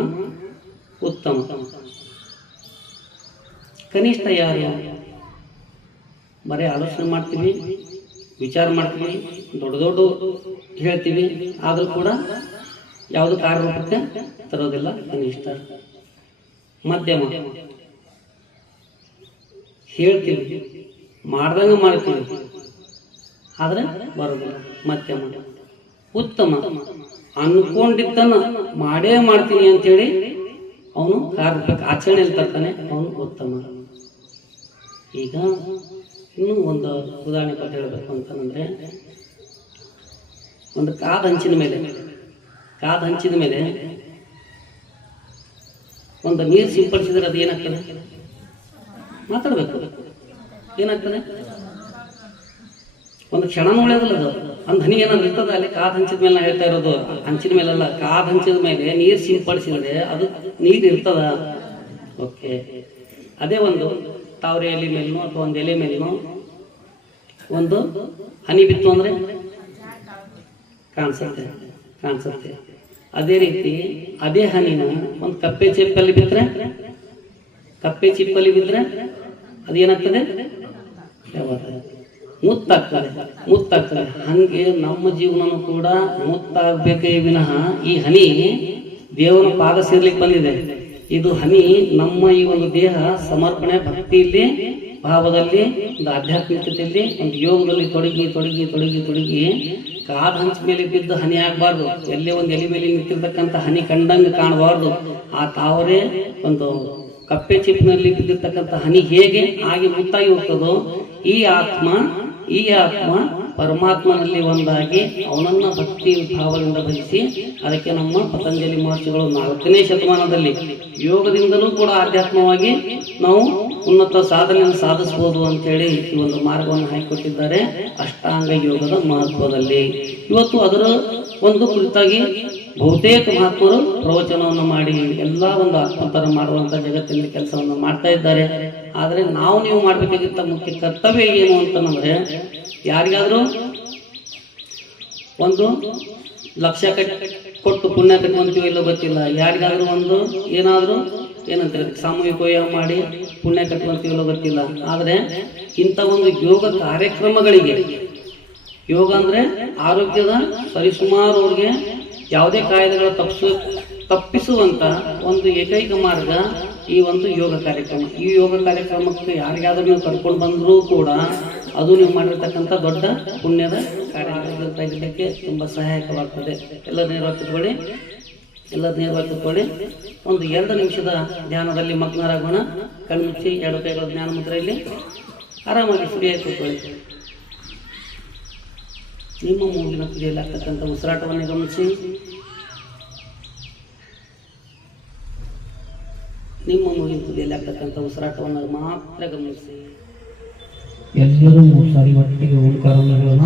ಉತ್ತಮ. ಕನಿಷ್ಠ ಯಾರು? ಬರೀ ಆಲೋಚನೆ ಮಾಡ್ತೀವಿ, ವಿಚಾರ ಮಾಡ್ತೀವಿ, ದೊಡ್ಡ ಹೇಳ್ತೀವಿ, ಆದರೂ ಕೂಡ ಯಾವುದು ಕಾರ್ಯರೂಪಕ್ಕೆ ತರೋದಿಲ್ಲ ಕನಿಷ್ಠ. ಮಧ್ಯಮ, ಹೇಳ್ತೀವಿ ಮಾಡ್ದಂಗ ಮಾಡ್ತೀವಿ ಆದ್ರೆ ಬರೋದಿಲ್ಲ. ಮಧ್ಯಮ. ಉತ್ತಮ, ಅನ್ಕೊಂಡಿದ್ದನ್ನ ಮಾಡೇ ಮಾಡ್ತೀನಿ ಅಂತೇಳಿ ಅವನು ಕಾರ್ಯಕ್ಕೆ ಆಚರಣೆಯಲ್ಲಿ ತರ್ತಾನೆ, ಅವನು ಉತ್ತಮ. ಈಗ ಇನ್ನೂ ಒಂದು ಉದಾಹರಣೆ ಕೊಟ್ಟು ಹೇಳಬೇಕು ಅಂತಂದ್ರೆ, ಒಂದು ಕಾದ ಹಂಚಿನ ಮೇಲೆ ಒಂದು ನೀರು ಸಿಂಪಡಿಸಿದ್ರೆ ಅದು ಏನಾಗ್ತದೆ? ಮಾತಾಡ್ಬೇಕು. ಏನಾಗ್ತದೆ? ಒಂದು ಕ್ಷಣ ಉಳಿಯೋದಿಲ್ಲ ಅದು. ಒಂದು ಹನಿ ಏನಾದ್ರು ಇರ್ತದ ಅಲ್ಲಿ ಕಾದ ಹಂಚಿದ ಮೇಲೆ? ನಾ ಹೇಳ್ತಾ ಇರೋದು ಹಂಚಿನ ಮೇಲೆಲ್ಲ, ಕಾದ ಹಂಚಿದ ಮೇಲೆ ನೀರು ಸಿಂಪಡಿಸಿದ್ರೆ ಅದು ನೀರು ಇರ್ತದ? ಓಕೆ. ಅದೇ ಒಂದು ತಾವರೆ ಎಲೆ ಮೇಲೂ ಅಥವಾ ಒಂದು ಎಲೆ ಮೇಲೂ ಒಂದು ಹನಿ ಬಿತ್ತು ಅಂದ್ರೆ ಕಾಣಿಸುತ್ತೆ. ಅದೇ ರೀತಿ ಅದೇ ಹನಿನ ಒಂದು ಕಪ್ಪೆ ಚಿಪ್ಪಲ್ಲಿ ಬಿದ್ರೆ ಅದೇನಾಗ್ತದೆ? ಮುತ್ತಾಗ್ತದೆ. ಹಂಗೆ ನಮ್ಮ ಜೀವನನೂ ಕೂಡ ಮುತ್ತಾಗಬೇಕೇ ವಿನಃ ಈ ಹನಿ ದೇವನ ಪಾದ ಸೇರ್ಲಿಕ್ಕೆ ಬಂದಿದೆ. ಇದು ಹನಿ ನಮ್ಮ ಈ ಒಂದು ದೇಹ ಸಮರ್ಪಣೆ, ಭಕ್ತಿಯಲ್ಲಿ, ಭಾವದಲ್ಲಿ, ಒಂದು ಆಧ್ಯಾತ್ಮಿಕತೆಯಲ್ಲಿ, ಒಂದು ಯೋಗದಲ್ಲಿ ತೊಡಗಿ ಕಾದ ಹಂಚ ಮೇಲೆ ಬಿದ್ದು ಹನಿ ಆಗಬಾರ್ದು. ಎಲ್ಲೇ ಒಂದು ಎಲೆ ಮೇಲೆ ನಿಂತಿರ್ತಕ್ಕಂಥ ಹನಿ ಕಂಡಂಗೆ ಕಾಣಬಾರ್ದು. ಆ ತಾವರೆ ಒಂದು ಕಪ್ಪೆ ಚಿಪ್ಪಿನಲ್ಲಿ ಬಿದ್ದಿರ್ತಕ್ಕಂಥ ಹನಿ ಹೇಗೆ ಆಗಿ ಮುತ್ತಾಗಿ ಹೋಗ್ತದೋ, ಈ ಆತ್ಮ ಪರಮಾತ್ಮನಲ್ಲಿ ಒಂದಾಗಿ ಅವನನ್ನ ಭಕ್ತಿ ಭಾವದಿಂದ ಭಜಿಸಿ, ಅದಕ್ಕೆ ನಮ್ಮ ಪತಂಜಲಿ ಮಹರ್ಷಿಗಳು 4ನೇ ಶತಮಾನದಲ್ಲಿ ಯೋಗದಿಂದಲೂ ಕೂಡ ಆಧ್ಯಾತ್ಮವಾಗಿ ನಾವು ಉನ್ನತ ಸಾಧನೆಯನ್ನು ಸಾಧಿಸಬಹುದು ಅಂತೇಳಿ ಈ ಒಂದು ಮಾರ್ಗವನ್ನು ಹಾಕಿಕೊಟ್ಟಿದ್ದಾರೆ ಅಷ್ಟಾಂಗ ಯೋಗದ ಮಹತ್ವದಲ್ಲಿ. ಇವತ್ತು ಅದರ ಒಂದು ಕುರಿತಾಗಿ ಬಹುತೇಕ ಮಹಾತ್ಮರು ಪ್ರವಚನವನ್ನು ಮಾಡಿ ಎಲ್ಲ ಒಂದು ಆತ್ಮತರ ಮಾಡುವಂತ ಜಗತ್ತಿನಲ್ಲಿ ಕೆಲಸವನ್ನು ಮಾಡ್ತಾ ಇದ್ದಾರೆ. ಆದರೆ ನೀವು ಮಾಡಬೇಕಾಗಿದ್ದ ಮುಖ್ಯ ಕರ್ತವ್ಯ ಏನು ಅಂತಂದ್ರೆ, ಯಾರಿಗಾದ್ರೂ ಒಂದು ಲಕ್ಷ ಕೊಟ್ಟು ಪುಣ್ಯ ಕಟ್ಕೊಂತೀವಿ ಇಲ್ಲೋ ಗೊತ್ತಿಲ್ಲ, ಯಾರಿಗಾದ್ರೂ ಒಂದು ಏನಾದರೂ ಏನಂತಾರೆ ಸಾಮೂಹಿಕ ಯೋಗ ಮಾಡಿ ಪುಣ್ಯ ಕಟ್ಕೊಂತೀವಿಲ್ಲೋ ಗೊತ್ತಿಲ್ಲ. ಆದರೆ ಇಂಥ ಒಂದು ಯೋಗ ಕಾರ್ಯಕ್ರಮಗಳಿಗೆ, ಯೋಗ ಅಂದ್ರೆ ಆರೋಗ್ಯದ ಸರಿಸುಮಾರು ಅವ್ರಿಗೆ ಯಾವುದೇ ಕಾಯಿಲೆಗಳ ತಪ್ಪಿಸುವಂತ ಒಂದು ಏಕೈಕ ಮಾರ್ಗ ಈ ಒಂದು ಯೋಗ ಕಾರ್ಯಕ್ರಮ. ಈ ಯೋಗ ಕಾರ್ಯಕ್ರಮಕ್ಕೆ ಯಾರಿಗಾದ್ರೂ ನೀವು ಕರ್ಕೊಂಡು ಬಂದರೂ ಕೂಡ ಅದು ನೀವು ಮಾಡಿರ್ತಕ್ಕಂಥ ದೊಡ್ಡ ಪುಣ್ಯದ ಕಾರ್ಯಕ್ರಮಕ್ಕೆ ತುಂಬಾ ಸಹಾಯಕವಾಗ್ತದೆ. ಎಲ್ಲ ನೇರವಾಗಿ ಕೂತ್ಕೊಳ್ಳಿ. ಒಂದು 2 ನಿಮಿಷದ ಧ್ಯಾನದಲ್ಲಿ ಮಗ್ನರಾಗೋಣ. ಕಣ್ಮುಚ್ಚಿ 2 ಕೈಗಳ ಜ್ಞಾನ ಮುದ್ರೆಯಲ್ಲಿ ಆರಾಮಾಗಿ ಫ್ರೀಯಾಗಿ ಕೂತ್ಕೊಳ್ಳಿ. ನಿಮ್ಮ ಮೂಗಿನ ತುದಿಯಲ್ಲಿ ಆಗ್ತಕ್ಕಂಥ ಉಸಿರಾಟವನ್ನು ಗಮನಿಸಿ. ನಿಮ್ಮ ಮೂಗಿನ ತುದಿಯಲ್ಲಿ ಆಗ್ತಕ್ಕಂಥ ಉಸಿರಾಟವನ್ನು ಮಾತ್ರ ಗಮನಿಸಿ. ಎಲ್ಲರೂ 3 ಸಾರಿ ಒಟ್ಟಿಗೆ ಓಂಕಾರವನ್ನು ಹೇಳೋಣ.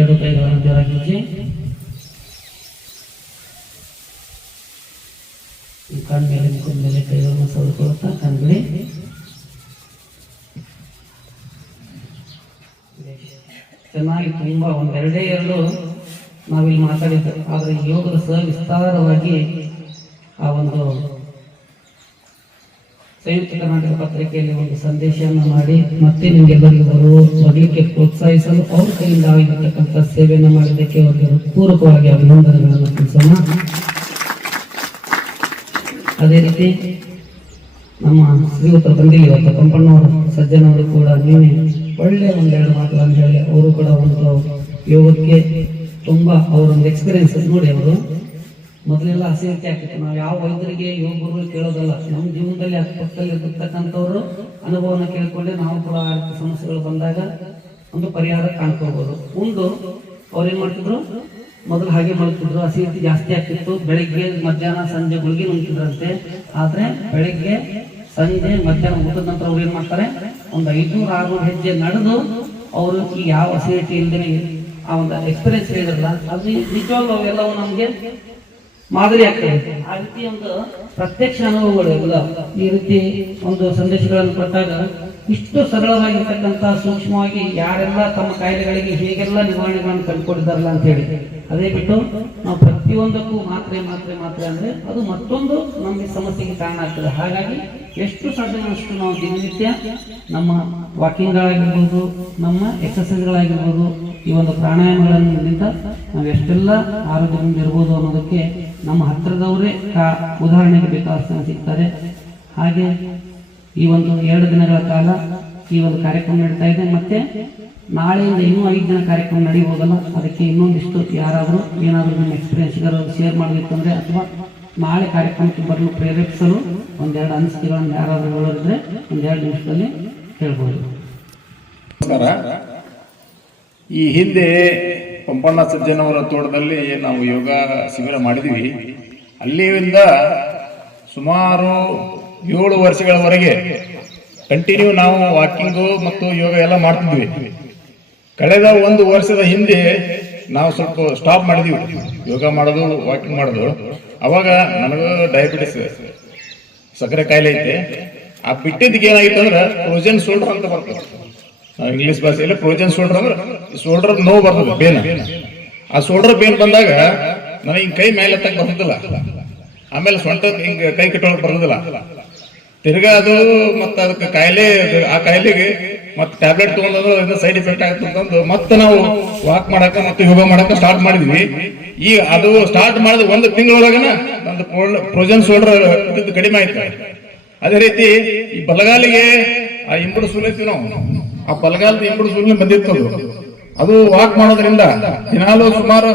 ಎರಡು ಕೈಗಳನ್ನು ಜೋರಾಗಿ ಕಣ್ಮೇಲೆ ಮುಖದ ಮೇಲೆ ಕೈಗಳನ್ನು ಸವರಿಕೊಳ್ಳುತ್ತಾ ಕಣ್ಬಿಡಿ. ಚೆನ್ನಾಗಿ ತುಂಬಾ 2 ನಾವಿಲ್ಲಿ ಮಾತಾಡಿದ್ದು. ಆದರೆ ಯೋಗದ ವಿಸ್ತಾರವಾಗಿ ಆ ಒಂದು ಸಂಯುಕ್ತ ಕರ್ನಾಟಕ ಪತ್ರಿಕೆಯಲ್ಲಿ ಒಂದು ಸಂದೇಶವನ್ನು ಮಾಡಿ ಮತ್ತೆ ನಿಮಗೆಲ್ಲರಿಗೂ ಬರಲಿಕ್ಕೆ ಪ್ರೋತ್ಸಾಹಿಸಲು ಅವ್ರ ಕೈಯಿಂದ ಆಗಿರ್ತಕ್ಕಂಥ ಸೇವೆಯನ್ನು ಮಾಡಿದ್ದಕ್ಕೆ ಅವರಿಗೆ ಪೂರ್ವಕವಾಗಿ ಅಭಿನಂದನೆಗಳನ್ನು ತಿಳಿಸೋಣ. ಅದೇ ರೀತಿ ನಮ್ಮ ಶ್ರೀಯುತ ಬಂದಿಲ್ಲ ಇವತ್ತು ಕಂಪಣ್ಣವರು ಸಜ್ಜನವರು ಕೂಡ ನೀನೆ ಒಳ್ಳೆ 1-2 ಮಾತುಗಳನ್ನು ಹೇಳಿ ಅವರು ಕೂಡ ಒಂದು ಯೋಗಕ್ಕೆ ತುಂಬಾ ಅವರೊಂದು ಎಕ್ಸ್ಪೀರಿಯನ್ಸ್ ನೋಡಿ. ಅವರು ಮೊದಲೆಲ್ಲ ಅಸಹ್ಯತೆ ಆಗ್ತಿತ್ತು. ನಾವು ಯಾವ ವೈದ್ಯರಿಗೆ ಯೋಗ ಗುರುಗಳು ಕೇಳೋದಲ್ಲ, ನಮ್ಮ ಜೀವನದಲ್ಲಿ ಅಕ್ಕಪಕ್ಕದಲ್ಲಿ ಇರತಕ್ಕಂಥವ್ರು ಅನುಭವನ ಕೇಳಿಕೊಂಡೆ ನಾವು ಕೂಡ ಆರ್ಥಿಕ ಸಮಸ್ಯೆಗಳು ಬಂದಾಗ ಒಂದು ಪರಿಹಾರ ಕಾಣ್ಕೋಬಹುದು. ಅವ್ರೇನ್ ಮಾಡ್ತಿದ್ರು, ಮೊದಲು ಹಾಗೆ ಮಾಡ್ತಿದ್ರು. ಅಸಹ್ಯತೆ ಜಾಸ್ತಿ ಆಗ್ತಿತ್ತು. ಬೆಳಿಗ್ಗೆ ಮಧ್ಯಾಹ್ನ ಸಂಜೆ ಗುಳಿಗೆ ನುಂಗ್ತಿದ್ರಂತೆ. ಆದ್ರೆ ಬೆಳಿಗ್ಗೆ ಸಂಜೆ ಮಧ್ಯಾಹ್ನ ಊಟದ ನಂತರ ಅವ್ರು ಏನ್ ಮಾಡ್ತಾರೆ, ಒಂದು 500-600 ಹೆಜ್ಜೆ ನಡೆದು ಅವರು ಈ ಯಾವ ಅಸಹ್ಯತೆ ಇಲ್ಲದೆ ಆ ಒಂದು ಎಕ್ಸ್ಪೀರಿಯನ್ಸ್ ಹೇಳಿದ್ರಲ್ಲ, ಅದು ನಿಜವಾಗ್ಲೂ ಅವೆಲ್ಲವೂ ನಮ್ಗೆ ಮಾದರಿ ಆಗ್ತದೆ. ಆ ರೀತಿ ಒಂದು ಪ್ರತ್ಯಕ್ಷ ಅನುಭವಗಳು ಎಲ್ಲ ಈ ರೀತಿ ಒಂದು ಸಂದೇಶಗಳನ್ನು ಕೊಟ್ಟಾಗ ಇಷ್ಟು ಸರಳವಾಗಿರ್ತಕ್ಕಂಥ ಸೂಕ್ಷ್ಮವಾಗಿ ಯಾರೆಲ್ಲ ತಮ್ಮ ಕಾಯಿಲೆಗಳಿಗೆ ಹೇಗೆಲ್ಲ ನಿವಾರಣೆಗಳನ್ನು ಕಂಡುಕೊಂಡಿದ್ದಾರಲ್ಲ ಅಂತ ಹೇಳಿ, ಅದೇ ಬಿಟ್ಟು ನಾವು ಪ್ರತಿಯೊಂದಕ್ಕೂ ಮಾತ್ರೆ ಮಾತ್ರೆ ಮಾತ್ರೆ ಅಂದ್ರೆ ಅದು ಮತ್ತೊಂದು ನಮಗೆ ಸಮಸ್ಯೆಗೆ ಕಾರಣ ಆಗ್ತದೆ. ಹಾಗಾಗಿ ಎಷ್ಟು ಸಾಧ್ಯ ಅಷ್ಟು ನಾವು ದಿನನಿತ್ಯ ನಮ್ಮ ವಾಕಿಂಗ್ಗಳಾಗಿರ್ಬೋದು, ನಮ್ಮ ಎಕ್ಸಸೈಸ್ಗಳಾಗಿರ್ಬೋದು, ಈ ಒಂದು ಪ್ರಾಣಾಯಾಮಗಳಿಂದ ನಾವು ಎಷ್ಟೆಲ್ಲ ಆರೋಗ್ಯದಿಂದ ಇರ್ಬೋದು ಅನ್ನೋದಕ್ಕೆ ನಮ್ಮ ಹತ್ತಿರದವರೇ ಉದಾಹರಣೆಗೆ ಬೇಕಾದ ಸಿಗ್ತಾರೆ. ಹಾಗೆ ಈ ಒಂದು 2 ದಿನಗಳ ಕಾಲ ಈ ಒಂದು ಕಾರ್ಯಕ್ರಮ ನಡೀತಾ ಇದೆ. ಮತ್ತೆ ನಾಳೆಯಿಂದ ಇನ್ನೂ 5 ದಿನ ಕಾರ್ಯಕ್ರಮ ನಡೆಯಬಹುದಲ್ಲ, ಅದಕ್ಕೆ ಇನ್ನೊಂದಿಷ್ಟು ಯಾರಾದರೂ ಏನಾದರೂ ನಿಮ್ಮ ಎಕ್ಸ್ಪೀರಿಯನ್ಸ್ ಶೇರ್ ಮಾಡಬೇಕಂದ್ರೆ ಅಥವಾ ನಾಳೆ ಕಾರ್ಯಕ್ರಮಕ್ಕೆ ಬರಲು ಪ್ರೇರೇಪಿಸಲು ಒಂದೆರಡು ಅನಿಸಿಕೆಗಳನ್ನು ಯಾರಾದರೂ ಹೇಳೋರಿದ್ರೆ 1-2 ನಿಮಿಷದಲ್ಲಿ ಹೇಳ್ಬೋದು. ಈ ಹಿಂದೆ ಪಂಪಣ್ಣ ಸಜ್ಜನವರ ತೋಟದಲ್ಲಿ ನಾವು ಯೋಗ ಶಿಬಿರ ಮಾಡಿದ್ವಿ. ಅಲ್ಲಿಂದ ಸುಮಾರು 7 ವರ್ಷಗಳವರೆಗೆ ಕಂಟಿನ್ಯೂ ನಾವು ವಾಕಿಂಗು ಮತ್ತು ಯೋಗ ಎಲ್ಲ ಮಾಡ್ತಿದ್ವಿ. ಕಳೆದ 1 ವರ್ಷದ ಹಿಂದೆ ನಾವು ಸ್ವಲ್ಪ ಸ್ಟಾಪ್ ಮಾಡಿದ್ವಿ ಯೋಗ ಮಾಡೋದು, ವಾಕಿಂಗ್ ಮಾಡೋದು. ಅವಾಗ ನನಗೂ ಡಯಾಬಿಟಿಸ್, ಸಕ್ಕರೆ ಕಾಯಿಲೆ ಐತೆ. ಆ ಬಿಟ್ಟಿದ್ದಕ್ಕೆ ಏನಾಗಿತ್ತು ಅಂದ್ರೆ ಫ್ರೋಜನ್ ಶೋಲ್ಡರ್ ಅಂತ ಬರ್ತದೆ, ಇಂಗ್ಲಿಷ್ ಭಾಷೆಯಲ್ಲಿ ಫ್ರೋಜನ್ ಶೋಲ್ಡರ್ ಅಂದ್ರೆ ಶೋಲ್ಡರ್ ನೋವು ಬರ್ತದೆ, ಬೇನ. ಆ ಶೋಲ್ಡರ್ ಬೇನ್ ಬಂದಾಗ ನನಗೆ ಹಿಂಗೆ ಕೈ ಮೇಲೆ ಎತ್ತಕ್ಕೆ ಬರ್ತದಿಲ್ಲ, ಆಮೇಲೆ ಸೊಂಟ ಹಿಂಗೆ ಕೈ ಕಟ್ಟೋಳಕ್ ಬರ್ತದಿಲ್ಲ. ತಿರ್ಗಾ ಅದು ಮತ್ತೆ ಅದಕ್ಕೆ ಕಾಯಿಲೆ, ಆ ಕಾಯಿಲೆಗೆ ಮತ್ತೆ ಟ್ಯಾಬ್ಲೆಟ್ ತಗೊಂಡ್ರೆ ಸೈಡ್ ಎಫೆಕ್ಟ್ ಆಗುತ್ತೆ. ಮತ್ತೆ ನಾವು ವಾಕ್ ಮಾಡಕ ಮತ್ತೆ ಯೋಗ ಮಾಡಕ ಸ್ಟಾರ್ಟ್ ಮಾಡಿದ್ವಿ. ಈಗ ಅದು ಸ್ಟಾರ್ಟ್ ಮಾಡಿದ 1 ತಿಂಗಳೊಳಗನ ನಂದು ಫ್ರೋಜನ್ ಶೋಲ್ಡರ್ ಇದ್ದು ಕಡಿಮೆ ಆಯ್ತು. ಅದೇ ರೀತಿ ಈ ಬಲಗಾಲಿಗೆ ಆ ಇಂಬುಡು ಸೂಲೈತಿ, ನಾವು ಆ ಬಲಗಾಲದ ಇಂಬುಡು ಸೂಲಿನ ಬಂದಿತ್ತು. ಅದು ವಾಕ್ ಮಾಡೋದ್ರಿಂದ ದಿನಾಲು ಸುಮಾರು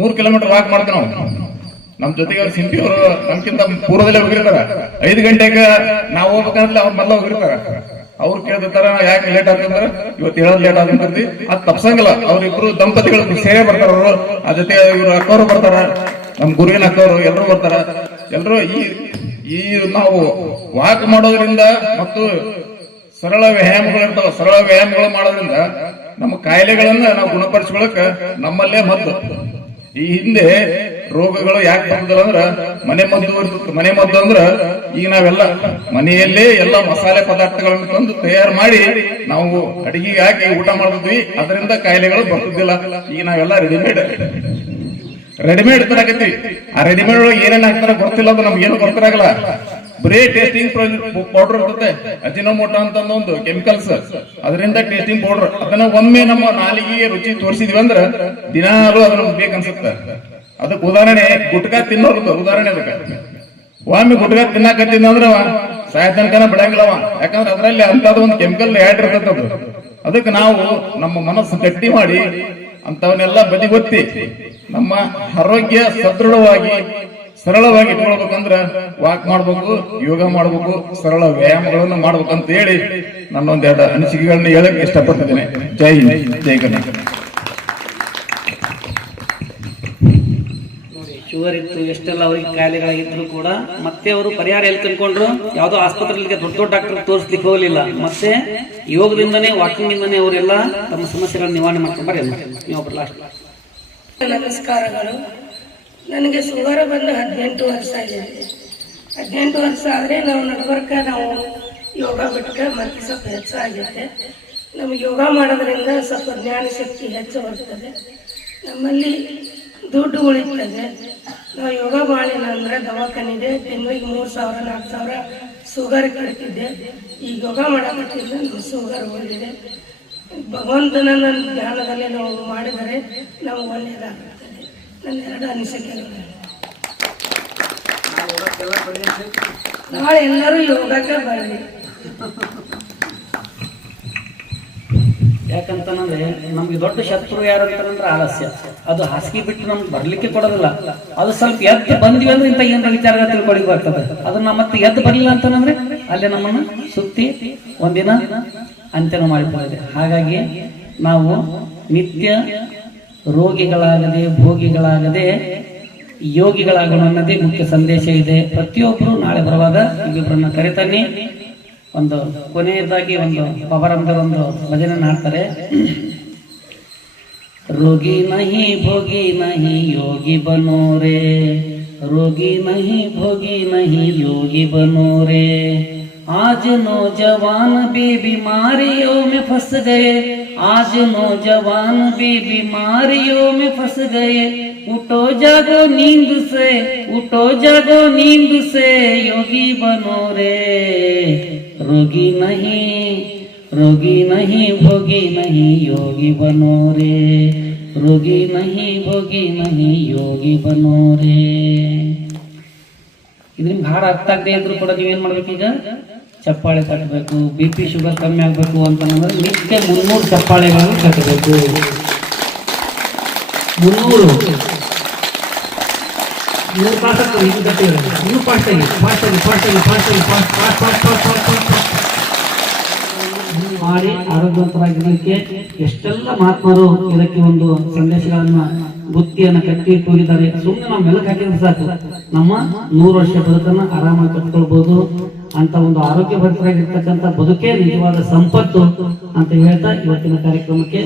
3 ಕಿಲೋಮೀಟರ್ ವಾಕ್ ಮಾಡ್ತೀವಿ ನಾವು. ನಮ್ ಜೊತೆಗೆ ಅವ್ರು ಸಿಂಪಿ ಅವರು ನಮ್ಗಿಂತ ಪೂರ್ವದಲ್ಲೇ ಹೋಗಿರ್ತಾರ. 5 ಗಂಟೆಗೆ ನಾವು ಹೋಗ್ಬೇಕಂದ್ರೆ ಅವ್ರ ಮೊದಲ ಹೋಗಿರ್ತಾರ. ಅವ್ರು ಕೇಳ್ತಾರ ಯಾಕೆ ಲೇಟ್ ಆಗ್ತಂದ್ರ, ಇವತ್ತು ಹೇಳೋದು ಲೇಟ್ ಆಗಿರ್ತೈತಿ. ಅದ್ ತಪ್ಸಂಗಿಲ್ಲ. ಅವ್ರಿಬ್ರು ದಂಪತಿಗಳು ಸೇವೆ ಬರ್ತಾರ. ಅವರು ಆ ಜೊತೆ ಇವ್ರು ಅಕ್ಕವರು ಬರ್ತಾರ, ನಮ್ ಗುರುವಿನ ಅಕ್ಕವರು ಎಲ್ಲರೂ ಬರ್ತಾರ. ಎಲ್ಲರೂ ಈ ನಾವು ವಾಕ್ ಮಾಡೋದ್ರಿಂದ ಮತ್ತು ಸರಳ ವ್ಯಾಯಾಮಗಳು ಇರ್ತಾವ. ಸರಳ ವ್ಯಾಯಾಮಗಳು ಮಾಡೋದ್ರಿಂದ ನಮ್ಮ ಕಾಯಿಲೆಗಳನ್ನ ನಾವು ಗುಣಪಡಿಸ್ಕೊಳಕ್ ನಮ್ಮಲ್ಲೇ ಮದ್ದು. ಈ ಹಿಂದೆ ರೋಗಗಳು ಯಾಕೆ ಬಂದಿಲ್ಲ ಅಂದ್ರ ಮನೆ ಮದ್ದು ಅಂದ್ರ ಈಗ ನಾವೆಲ್ಲ ಮನೆಯಲ್ಲೇ ಎಲ್ಲ ಮಸಾಲೆ ಪದಾರ್ಥಗಳನ್ನು ತಂದು ತಯಾರು ಮಾಡಿ ನಾವು ಅಡಿಗೆಗೆ ಹಾಕಿ ಊಟ ಮಾಡ್ತಿದ್ವಿ. ಅದರಿಂದ ಕಾಯಿಲೆಗಳು ಬರ್ತಿದ್ದಿಲ್ಲ. ಈಗ ನಾವೆಲ್ಲ ರೆಡಿಮೇಡ್ ತರಕತ್ತೀವಿ. ಆ ರೆಡಿಮೇಡ್ ಒಳಗೆ ಏನೇನ್ ಹಾಕ್ತಾರ ಗೊತ್ತಿಲ್ಲ, ಅದು ನಮ್ಗೆ ಏನು ಗೊತ್ತಿರಾಗಲ್ಲ. ಬರೀ ಟೇಸ್ಟಿಂಗ್ ಪೌಡರ್ ಇರುತ್ತೆ, ಅಜಿನೋಮೋಟೋ ಅಂತ ಒಂದು ಕೆಮಿಕಲ್ಸ್, ಅದರಿಂದ ಟೇಸ್ಟಿಂಗ್ ಪೌಡರ್. ಅದನ್ನ ಒಮ್ಮೆ ನಮ್ಮ ನಾಲಿಗೆಗೆ ರುಚಿ ತೋರಿಸಿದ್ವಿ ಅಂದ್ರೆ ದಿನಾಲು ಅದು ನಮ್ಗೆ ಬೇಕನ್ಸುತ್ತೆ. ಅದಕ್ಕೆ ಉದಾಹರಣೆ ಗುಟ್ಕಾ ತಿನ್ನೋದು ಉದಾಹರಣೆ. ಅದಕ್ಕೆ ಒಮ್ಮೆ ಗುಟ್ಕಾ ತಿನ್ನಾಕತ್ತಿಂದ್ರೆ ಸಾಯತನಕನ ಬಿಡಂಗಿಲ್ಲವ, ಯಾಕಂದ್ರೆ ಅದರಲ್ಲಿ ಅಂತದ ಒಂದು ಕೆಮಿಕಲ್ ಆ್ಯಡ್ ಇರ್ತದೆ. ಅದಕ್ಕೆ ನಾವು ನಮ್ಮ ಮನಸ್ಸು ಗಟ್ಟಿ ಮಾಡಿ ಅಂತವನ್ನೆಲ್ಲ ಬದಿಗೊತ್ತಿ ನಮ್ಮ ಆರೋಗ್ಯ ಸದೃಢವಾಗಿ ಸರಳವಾಗಿ ಇಟ್ಕೊಳ್ಬೇಕಂದ್ರ ವಾಕ್ ಮಾಡ್ಬೇಕು, ಯೋಗ ಮಾಡ್ಬೇಕು, ಸರಳ ವ್ಯಾಯಾಮಗಳನ್ನು ಮಾಡ್ಬೇಕಂತ ಹೇಳಿ ನನ್ನೊಂದೆರಡು ಅನಿಸಿಕೆಗಳನ್ನ ಹೇಳಕ್ ಇಷ್ಟಪಡ್ತಿದ್ದೇನೆ. ಜೈ ಹಿಂದ್, ಜೈ ಕರ್ನಾಟಕ. ಶುಗರ್ ಇತ್ತು, ಎಷ್ಟೆಲ್ಲ ಅವರಿಗೆ ಕಾಯಿಲೆಗಳಾಗಿದ್ರು ಕೂಡ ಮತ್ತೆ ಅವರು ಪರಿಹಾರ ಎಲ್ಲಿ ತಿಳ್ಕೊಂಡ್ರು, ಯಾವುದೋ ಆಸ್ಪತ್ರೆಗಳಿಗೆ ದೊಡ್ಡ ದೊಡ್ಡ ಡಾಕ್ಟರ್ ತೋರಿಸ್ಲಿಕ್ಕೆ ಹೋಗಲಿಲ್ಲ. ಮತ್ತೆ ಯೋಗದಿಂದನೇ, ವಾಕಿಂಗ್ ಇಂದನೇ ಅವರೆಲ್ಲ ತಮ್ಮ ಸಮಸ್ಯೆಗಳನ್ನ ನಿವಾರಣೆ ಮಾಡ್ಕೊಂಡು ಬರಲ್ಲ. ನೀವೊಬ್ರು ಲಾಸ್ಟ್. ನಮಸ್ಕಾರಗಳು. ನನಗೆ ಶುಗರ್ ಬಂದು 18 ವರ್ಷ ಇದೆ. 18 ವರ್ಷ ಆದರೆ ನಾವು ನಡ್ಬರ್ಕ ನಾವು ಯೋಗ ಬಿಟ್ಟ ಮತ್ತೆ ಸ್ವಲ್ಪ ಹೆಚ್ಚಾಗಿದೆ. ನಮಗೆ ಯೋಗ ಮಾಡೋದ್ರಿಂದ ಸ್ವಲ್ಪ ಜ್ಞಾನ ಶಕ್ತಿ ಹೆಚ್ಚು ಬರ್ತದೆ, ನಮ್ಮಲ್ಲಿ ದುಡ್ಡು ಉಳಿತದೆ. ನಾವು ಯೋಗ ಮಾಡಿಲ್ಲ ಅಂದ್ರೆ ದವಾಖಾನಿದೆ ತಿಂಗಳಿಗೆ 3,000-4,000 ಶುಗರ್ ಕಟ್ತಿದ್ದೆ. ಈಗ ಯೋಗ ಮಾಡಬೇಕಿಲ್ಲ, ನಮ್ಮ ಶುಗರ್ ಹೋಗಿದೆ. ಭಗವಂತನ ಧ್ಯಾನದಲ್ಲಿ ನಾವು ಮಾಡಿದರೆ ನಾವು ಒಳ್ಳೆಯದಾಗುತ್ತದೆ. ನನ್ನ 2 ಅನಿಸಿಕೆಗಳು. ನಾಳೆ ಎಲ್ಲರೂ ಯೋಗಕ್ಕೆ ಬರಲಿ. ಯಾಕಂತಂದ್ರೆ ನಮ್ಗೆ ದೊಡ್ಡ ಶತ್ರು ಯಾರಂತಾರಂದ್ರೆ ಆಲಸ್ಯ. ಅದು ಹಾಸಿಗೆ ಬಿಟ್ಟು ನಮ್ಗೆ ಬರ್ಲಿಕ್ಕೆ ಕೊಡೋದಿಲ್ಲ. ಅದು ಸ್ವಲ್ಪ ಎದ್ದು ಬಂದಿವಿ ಅಂದ್ರೆ ಇಂಥ ಏನಾರ ವಿಚಾರ ತಿಳ್ಕೊಳ್ಳಿ ಬರ್ತದೆ. ಅದನ್ನ ಮತ್ತೆ ಎದ್ದು ಬರಲಿಲ್ಲ ಅಂತಂದ್ರೆ ಅಲ್ಲೇ ನಮ್ಮನ್ನು ಸುತ್ತಿ ಒಂದಿನ ಅಂತ್ಯನ ಮಾಡಿಕೊಳ್ಳದೆ. ಹಾಗಾಗಿ ನಾವು ನಿತ್ಯ ರೋಗಿಗಳಾಗದೆ ಭೋಗಿಗಳಾಗದೆ ಯೋಗಿಗಳಾಗೋಣ ಅನ್ನೋದೇ ಮುಖ್ಯ ಸಂದೇಶ ಇದೆ. ಪ್ರತಿಯೊಬ್ಬರು ನಾಳೆ ಬರುವಾಗ ಇವಿಬ್ಬರನ್ನ ಕರೆತಾನೆ. ಒಂದು ಕೊನೆಯದಾಗಿ ಒಂದು ಬಾಬಾರಾಮ್ದೇವ್ರ ಒಂದು ಭಜನೆ ಹಾಡ್ತಾರೆ. ರೋಗಿ ನಹಿ ಭೋಗಿ ನಹಿ ಯೋಗಿ ಬನೋ ರೇ, रोगी नहीं भोगी नहीं योगी बनो रे। आज नौजवान भी बीमारियों में फंस गए, आज नौजवान भी बीमारियों में फंस गए। उठो जागो नींद से, उठो जागो नींद से, योगी बनो रे। रोगी नहीं भोगी नहीं योगी बनो रे। रोगी नहीं भोगी नहीं ಯೋಗಿ ಬನೋ ರೇ. ಇದ್ರಿಂದ ಹಾಡು ಅರ್ಥ ಆಗದೆ ಇದ್ರು ಕೂಡ ನೀವೇನ್ ಮಾಡ್ಬೇಕು, ಈಗ ಚಪ್ಪಾಳೆ ಕಟ್ಟಬೇಕು. BP ಶುಗರ್ ಕಮ್ಮಿ ಆಗ್ಬೇಕು ಅಂತಂದ್ರೆ ನಿತ್ಯ 300 ಚಪ್ಪಾಳೆಗಳನ್ನು ಕಟ್ಟಬೇಕು. 300 ಮಾಡಿ ಆರೋಗ್ಯವಂತರಾಗಿರಲಿಕ್ಕೆ ಎಷ್ಟೆಲ್ಲ ಮಹಾತ್ಮರು ಇದಕ್ಕೆ ಒಂದು ಸಂದೇಶಗಳನ್ನ ಬುತ್ತಿಯನ್ನ ಕಟ್ಟಿ ಇಟ್ಟಿದ್ದಾರೆ. ಸುಮ್ಮನೆ ನಾವು ಮೆಲುಕು ಹಾಕಿದ್ರೆ ಸಾಕು, ನಮ್ಮ 100 ವರ್ಷ ಬದುಕನ್ನ ಆರಾಮಾಗಿ ಕಟ್ಕೊಳ್ಬಹುದು. ಅಂತ ಒಂದು ಆರೋಗ್ಯವಂತರಾಗಿರ್ತಕ್ಕಂಥ ಬದುಕೇ ನಿಜವಾದ ಸಂಪತ್ತು ಅಂತ ಹೇಳ್ತಾ ಇವತ್ತಿನ ಕಾರ್ಯಕ್ರಮಕ್ಕೆ